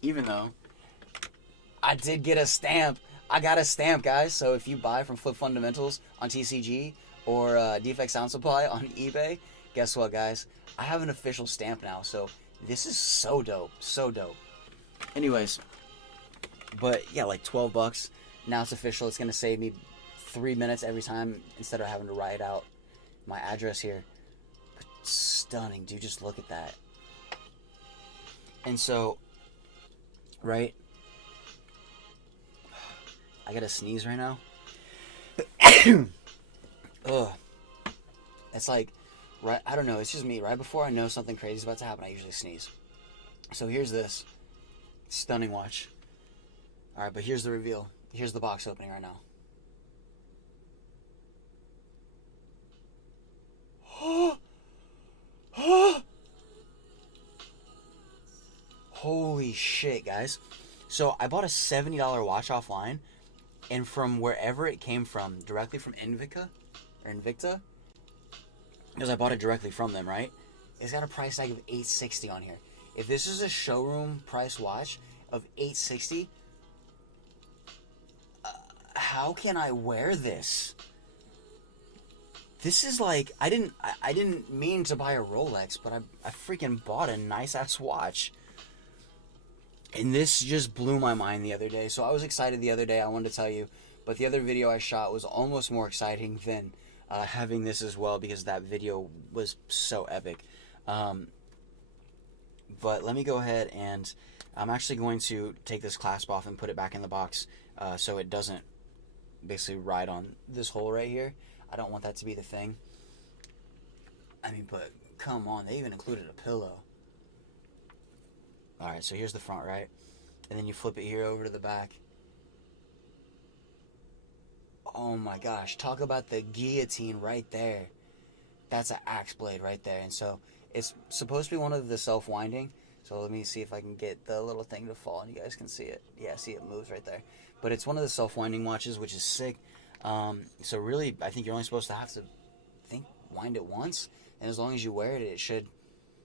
Even though I did get a stamp. I got a stamp, guys. So if you buy from Fundmntls on TCG or dfktsound Supply on eBay, guess what, guys? I have an official stamp now. So this is so dope. So dope. Anyways, but yeah, like 12 bucks. Now it's official. It's going to save me 3 minutes every time instead of having to write out my address here. But stunning, dude. Just look at that. And so, right, I gotta sneeze right now. Ugh. It's like, right, I don't know, it's just me. Right before I know something crazy is about to happen, I usually sneeze. So here's this stunning watch. Alright, but here's the reveal. Here's the box opening right now. Holy shit, guys. So I bought a $70 watch offline, and from wherever it came from, directly from Invicta, because I bought it directly from them, right? It's got a price tag of $860 on here. If this is a showroom price watch of $860, how can I wear this? This is like, I didn't mean to buy a Rolex, but I freaking bought a nice ass watch. And this just blew my mind the other day. So I was excited the other day, I wanted to tell you. But the other video I shot was almost more exciting than having this as well, because that video was so epic. But let me go ahead, and I'm actually going to take this clasp off and put it back in the box so it doesn't basically ride on this hole right here. I don't want that to be the thing. I mean, but come on, they even included a pillow. Alright, so here's the front, right? And then you flip it here over to the back. Oh my gosh, talk about the guillotine right there. That's an axe blade right there. And so it's supposed to be one of the self-winding. So let me see if I can get the little thing to fall and you guys can see it. Yeah, see, it moves right there. But it's one of the self-winding watches, which is sick. So really, I think you're only supposed to have to wind it once. And as long as you wear it, it should,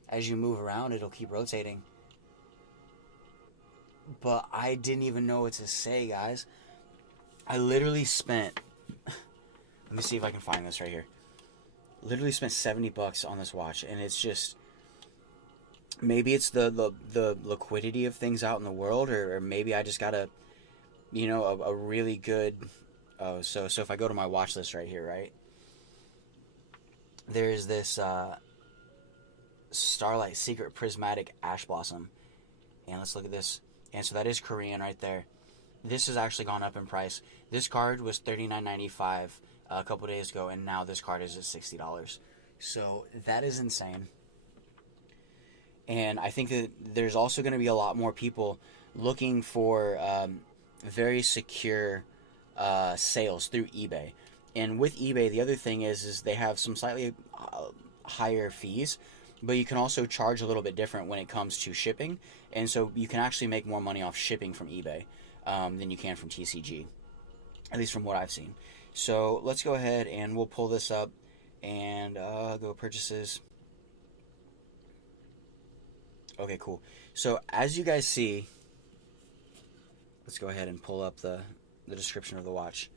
as you move around, it'll keep rotating. But I didn't even know what to say, guys. I literally spent, let me see if I can find this right here. Literally spent 70 bucks on this watch, and it's just, maybe it's the liquidity of things out in the world, or maybe I just got a really good, so if I go to my watch list right here, right, there's this Starlight Secret Prismatic Ash Blossom, and let's look at this. And so that is Korean right there. This has actually gone up in price. This card was $39.95 a couple days ago, and now this card is at $60. So that is insane. And I think that there's also going to be a lot more people looking for very secure sales through eBay. And with eBay, the other thing is they have some slightly higher fees, but you can also charge a little bit different when it comes to shipping, and so you can actually make more money off shipping from eBay than you can from TCG, at least from what I've seen. So let's go ahead and we'll pull this up and go purchases. Okay, cool. So as you guys see, let's go ahead and pull up the description of the watch.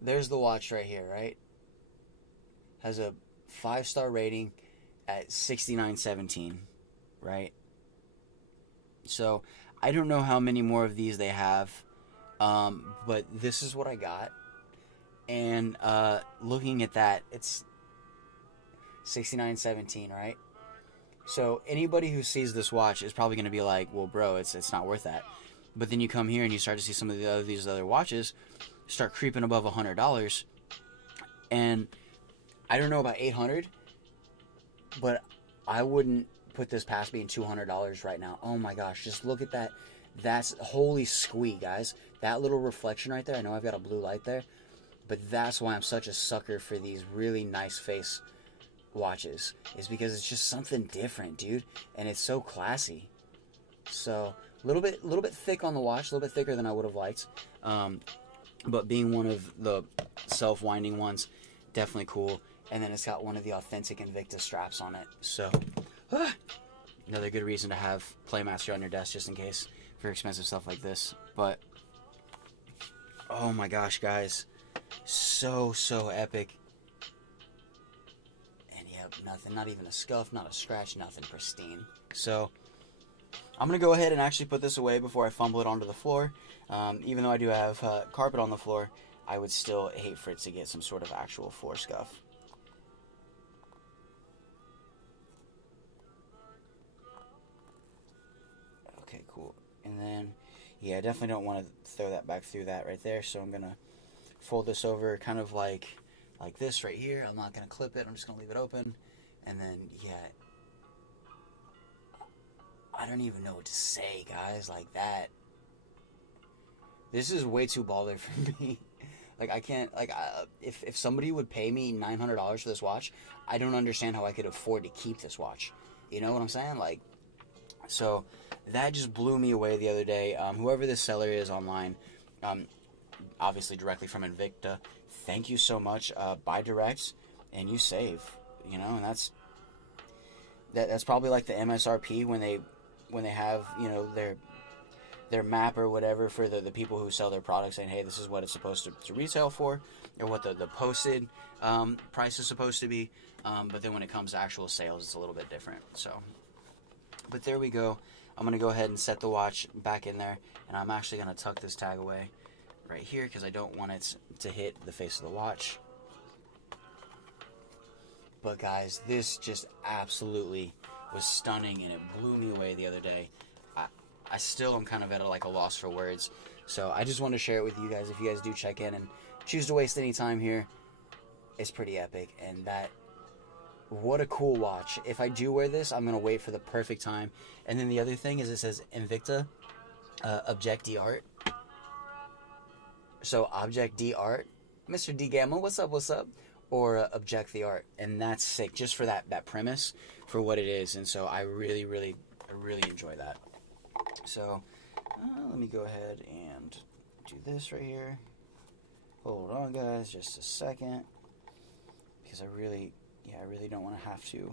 There's the watch right here, right? Has a 5-star rating at 69.17, right? So I don't know how many more of these they have, but this is what I got. And looking at that, it's 69.17, right? So anybody who sees this watch is probably going to be like, well, bro, it's not worth that. But then you come here and you start to see some of these other watches start creeping above $100. And I don't know about 800, but I wouldn't put this past being $200 right now. Oh my gosh, just look at that. That's holy squee, guys. That little reflection right there. I know I've got a blue light there, but that's why I'm such a sucker for these really nice face watches, is because it's just something different, dude, and it's so classy. So a little bit thick on the watch, a little bit thicker than I would have liked, but being one of the self-winding ones, definitely cool. And then it's got one of the authentic Invicta straps on it, so another good reason to have Playmaster on your desk just in case for expensive stuff like this. But oh my gosh, guys, so epic. Nothing, not even a scuff, not a scratch, nothing, pristine. So I'm going to go ahead and actually put this away before I fumble it onto the floor. Even though I do have carpet on the floor, I would still hate for it to get some sort of actual floor scuff. Okay, cool. And then, yeah, I definitely don't want to throw that back through that right there, so I'm going to fold this over kind of like this right here. I'm not going to clip it, I'm just going to leave it open. And then, yeah, I don't even know what to say, guys, like that. This is way too baller for me. Like, I can't, like, if somebody would pay me $900 for this watch, I don't understand how I could afford to keep this watch. You know what I'm saying? Like, so that just blew me away the other day. Whoever this seller is online, obviously directly from Invicta, thank you so much. Buy direct and you save, you know, and that's probably like the MSRP when they have, you know, their map or whatever for the people who sell their products, saying, hey, this is what it's supposed to retail for, or what the posted price is supposed to be. But then when it comes to actual sales, it's a little bit different. So, but there we go. I'm going to go ahead and set the watch back in there, and I'm actually going to tuck this tag away right here because I don't want it to hit the face of the watch. But guys, this just absolutely was stunning, and it blew me away the other day. I still am kind of at a loss for words. So I just want to share it with you guys. If you guys do check in and choose to waste any time here, it's pretty epic. And that, what a cool watch. If I do wear this, I'm going to wait for the perfect time. And then the other thing is it says Invicta Object D Art. So Object D Art. Mr. D Gamma, what's up? Or Object the Art. And that's sick, just for that premise, for what it is. And so I really enjoy that. So let me go ahead and do this right here. Hold on, guys, just a second, because I really don't want to have to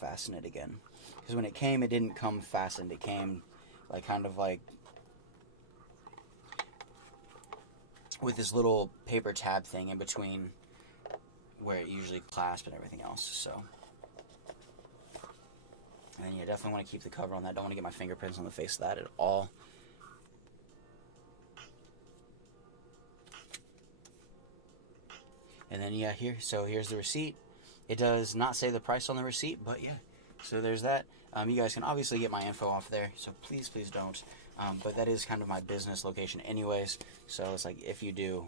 fasten it again. Because when it came, it didn't come fastened. It came kind of like with this little paper tab thing in between where it usually clasps and everything else. So. And yeah, definitely want to keep the cover on that. Don't want to get my fingerprints on the face of that at all. And then yeah, here's the receipt. It does not say the price on the receipt, but yeah. So there's that. You guys can obviously get my info off there, so please don't. But that is kind of my business location anyways. So it's like, if you do,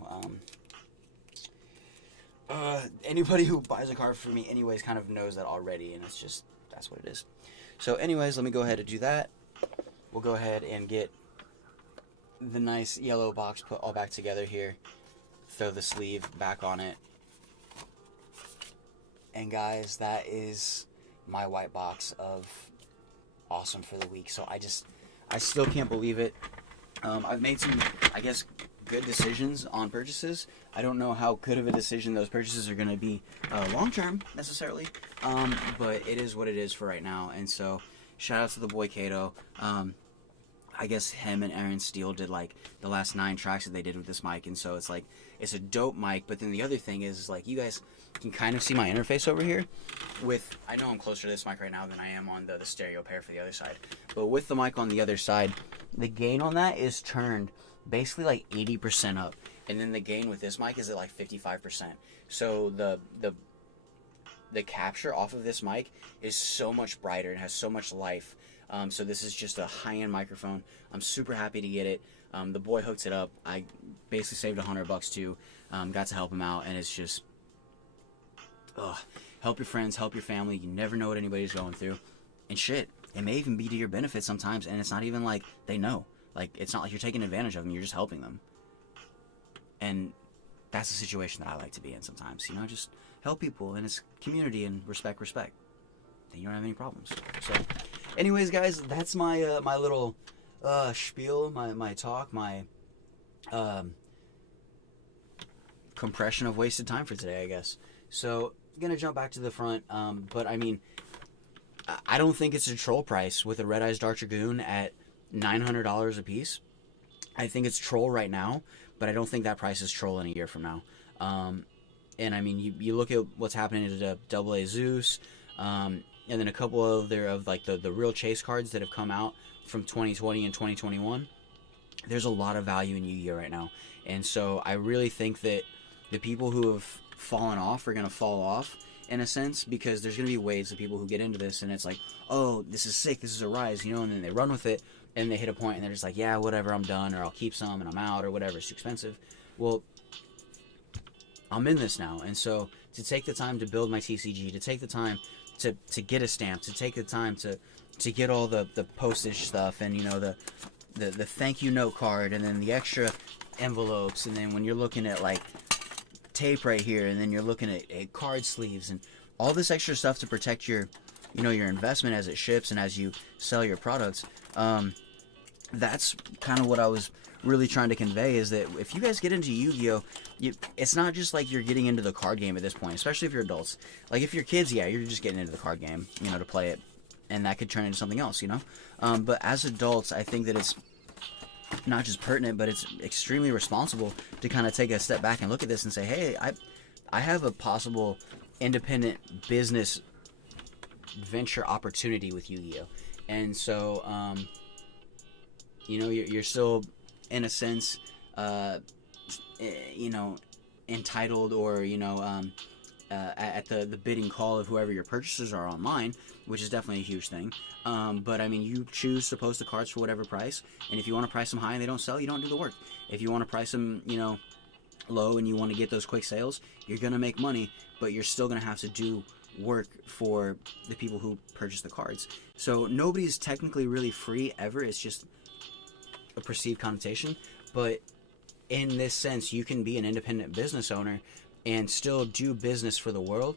anybody who buys a car for me anyways kind of knows that already, and it's just, that's what it is. So anyways, let me go ahead and do that. We'll go ahead and get the nice yellow box put all back together here. Throw the sleeve back on it. And guys, that is my white box of awesome for the week. So I still can't believe it. I've made some, I guess, good decisions on purchases. I don't know how good of a decision those purchases are going to be long term necessarily, but it is what it is for right now. And so shout out to the boy CA.To. I guess him and Aaron Steele did like the last 9 tracks that they did with this mic, and so it's like it's a dope mic. But then the other thing is like you guys can kind of see my interface over here. With I know I'm closer to this mic right now than I am on the stereo pair for the other side, but with the mic on the other side, the gain on that is turned basically like 80% up, and then the gain with this mic is at like 55%. So the capture off of this mic is so much brighter and has so much life. So this is just a high-end microphone. I'm super happy to get it. The boy hooked it up. I basically saved $100 too. Got to help him out, and it's just, help your friends, help your family. You never know what anybody's going through, and shit, it may even be to your benefit sometimes. And it's not even like they know. Like it's not like you're taking advantage of them. You're just helping them, and that's the situation that I like to be in sometimes. You know, just help people, and it's community and respect. Then you don't have any problems. So. Anyways, guys, that's my my little spiel, my talk, my compression of wasted time for today, I guess. So, gonna jump back to the front, but I mean, I don't think it's a troll price with a Red Eyes Dark Dragoon at $900 a piece. I think it's troll right now, but I don't think that price is troll in a year from now. And I mean, you look at what's happening to Double A Zeus, and then a couple of like the real chase cards that have come out from 2020 and 2021. There's a lot of value in Yu-Gi-Oh right now, and so I really think that the people who have fallen off are gonna fall off in a sense, because there's gonna be waves of people who get into this and it's like, oh, this is sick, this is a rise, you know, and then they run with it and they hit a point and they're just like, yeah, whatever, I'm done, or I'll keep some and I'm out, or whatever, it's too expensive. Well, I'm in this now, and so to take the time to build my TCG, to take the time to get a stamp, to take the time to get all the postage stuff, and you know the thank you note card, and then the extra envelopes, and then when you're looking at like tape right here, and then you're looking at card sleeves and all this extra stuff to protect your your investment as it ships and as you sell your products. That's kind of what I was really trying to convey, is that if you guys get into Yu-Gi-Oh, it's not just like you're getting into the card game at this point, especially if you're adults. Like if you're kids, yeah, you're just getting into the card game, to play it, and that could turn into something else, but as adults, I think that it's not just pertinent, but it's extremely responsible to kind of take a step back and look at this and say, hey, I have a possible independent business venture opportunity with Yu-Gi-Oh, and so you're still in a sense entitled, or at the bidding call of whoever your purchasers are online, which is definitely a huge thing. But I mean, you choose to post the cards for whatever price, and if you want to price them high and they don't sell, you don't do the work. If you want to price them low and you want to get those quick sales, you're gonna make money, but you're still gonna have to do work for the people who purchase the cards. So nobody's technically really free ever. It's just a perceived connotation, but in this sense, you can be an independent business owner and still do business for the world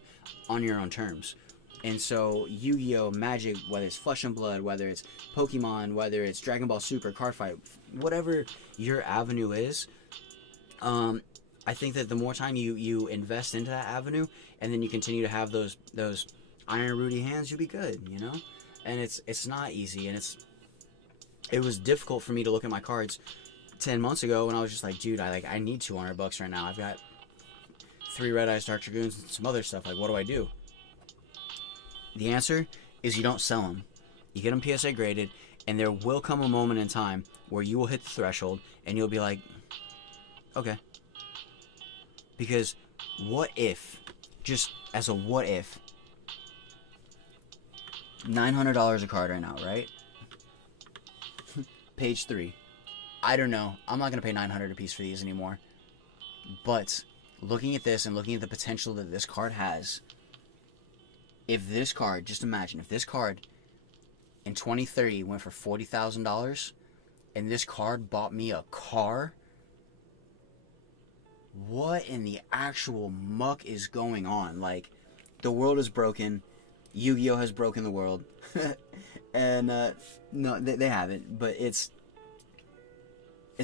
on your own terms. And so Yu-Gi-Oh, Magic, whether it's Flesh and Blood, whether it's Pokemon, whether it's Dragon Ball Super, Card Fight, whatever your avenue is, I think that the more time you invest into that avenue, and then you continue to have those iron Rudy hands, you'll be good, And it's not easy, and it was difficult for me to look at my cards 10 months ago when I was just like, dude, I need $200 right now. I've got 3 Red Eyes Dark Dragoons and some other stuff. Like, what do I do? The answer is you don't sell them. You get them PSA graded, and there will come a moment in time where you will hit the threshold and you'll be like, okay. Because what if, just as a what if, $900 a card right now, right? Page 3. I don't know. I'm not going to pay $900 a piece for these anymore. But looking at this and looking at the potential that this card has, if this card, just imagine, if this card in 2030 went for $40,000 and this card bought me a car, what in the actual muck is going on? Like, the world is broken. Yu-Gi-Oh has broken the world. And no, they haven't, but it's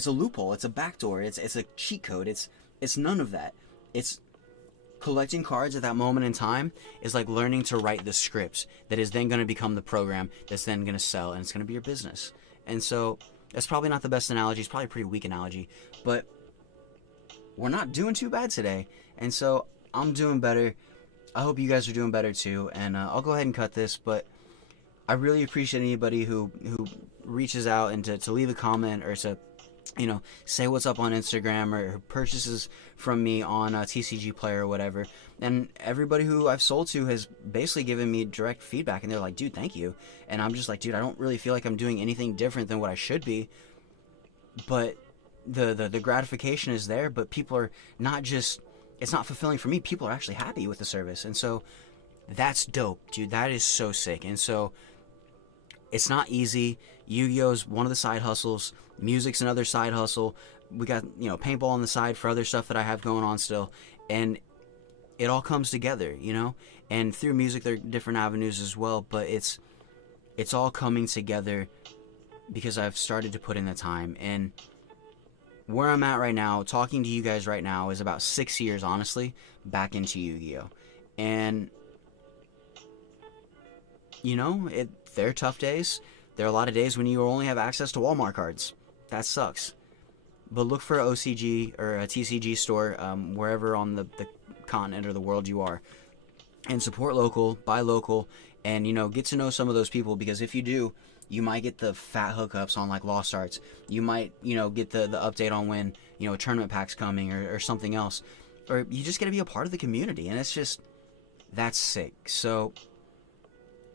a loophole, it's a backdoor, it's a cheat code, it's none of that. It's collecting cards at that moment in time is like learning to write the script that is then going to become the program that's then going to sell, and it's going to be your business. And so that's probably not the best analogy, it's probably a pretty weak analogy, but we're not doing too bad today, and so I'm doing better. I hope you guys are doing better too, and I'll go ahead and cut this, but I really appreciate anybody who reaches out and to leave a comment or to, you know, say what's up on Instagram or purchases from me on TCG Player or whatever. And everybody who I've sold to has basically given me direct feedback, and they're like, dude, thank you. And I'm just like, dude, I don't really feel like I'm doing anything different than what I should be. But the gratification is there, but people are not just, it's not fulfilling for me. People are actually happy with the service. And so that's dope, dude. That is so sick. And so it's not easy. Yu-Gi-Oh's one of the side hustles. Music's another side hustle. We got, you know, paintball on the side for other stuff that I have going on still. And it all comes together, you know? And through music, there are different avenues as well. But it's all coming together because I've started to put in the time. And where I'm at right now, talking to you guys right now, is about 6 years, honestly, back into Yu-Gi-Oh! And, you know, there are tough days. There are a lot of days when you only have access to Walmart cards. That sucks. But look for an OCG or a TCG store wherever on the continent or the world you are. And support local, buy local, and, you know, get to know some of those people, because if you do, you might get the fat hookups on, like, Lost Arts. You might, you know, get the update on when, you know, a tournament pack's coming or something else. Or you just got to be a part of the community, and it's just, that's sick. So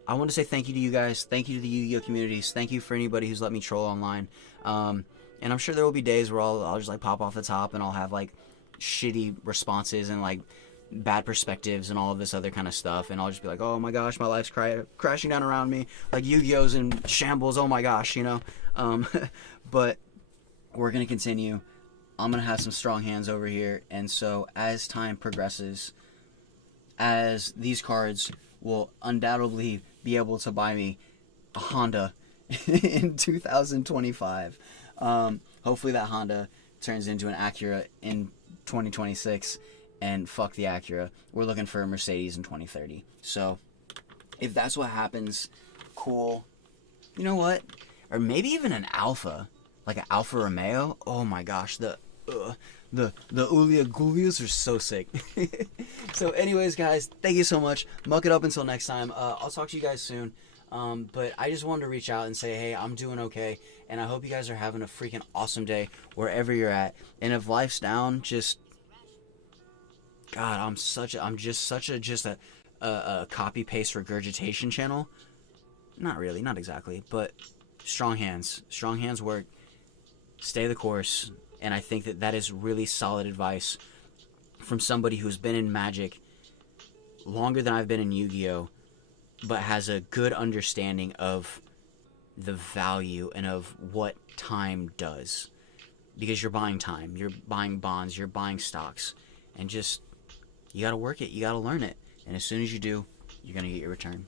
I want to say thank you to you guys. Thank you to the Yu-Gi-Oh communities. Thank you for anybody who's let me troll online. And I'm sure there will be days where I'll just, like, pop off the top and I'll have, like, shitty responses and, like, bad perspectives and all of this other kind of stuff, and I'll just be like, oh my gosh, my life's crashing down around me, like Yu-Gi-Oh's in shambles, oh my gosh, you know. But we're gonna continue. I'm gonna have some strong hands over here, and so as time progresses, as these cards will undoubtedly be able to buy me a Honda in 2025. Hopefully that Honda turns into an Acura in 2026. And fuck the Acura. We're looking for a Mercedes in 2030. So, if that's what happens, cool. You know what? Or maybe even an Alfa. Like an Alfa Romeo. Oh my gosh. The Ulia Gulias are so sick. So anyways, guys, thank you so much. Muck it up until next time. I'll talk to you guys soon. But I just wanted to reach out and say, hey, I'm doing okay. And I hope you guys are having a freaking awesome day wherever you're at. And if life's down, just... God, I'm just a copy paste regurgitation channel. Not really, not exactly, but strong hands work. Stay the course, and I think that is really solid advice from somebody who's been in Magic longer than I've been in Yu-Gi-Oh, but has a good understanding of the value and of what time does, because you're buying time, you're buying bonds, you're buying stocks, and just. You gotta work it, you gotta learn it, and as soon as you do, you're gonna get your return.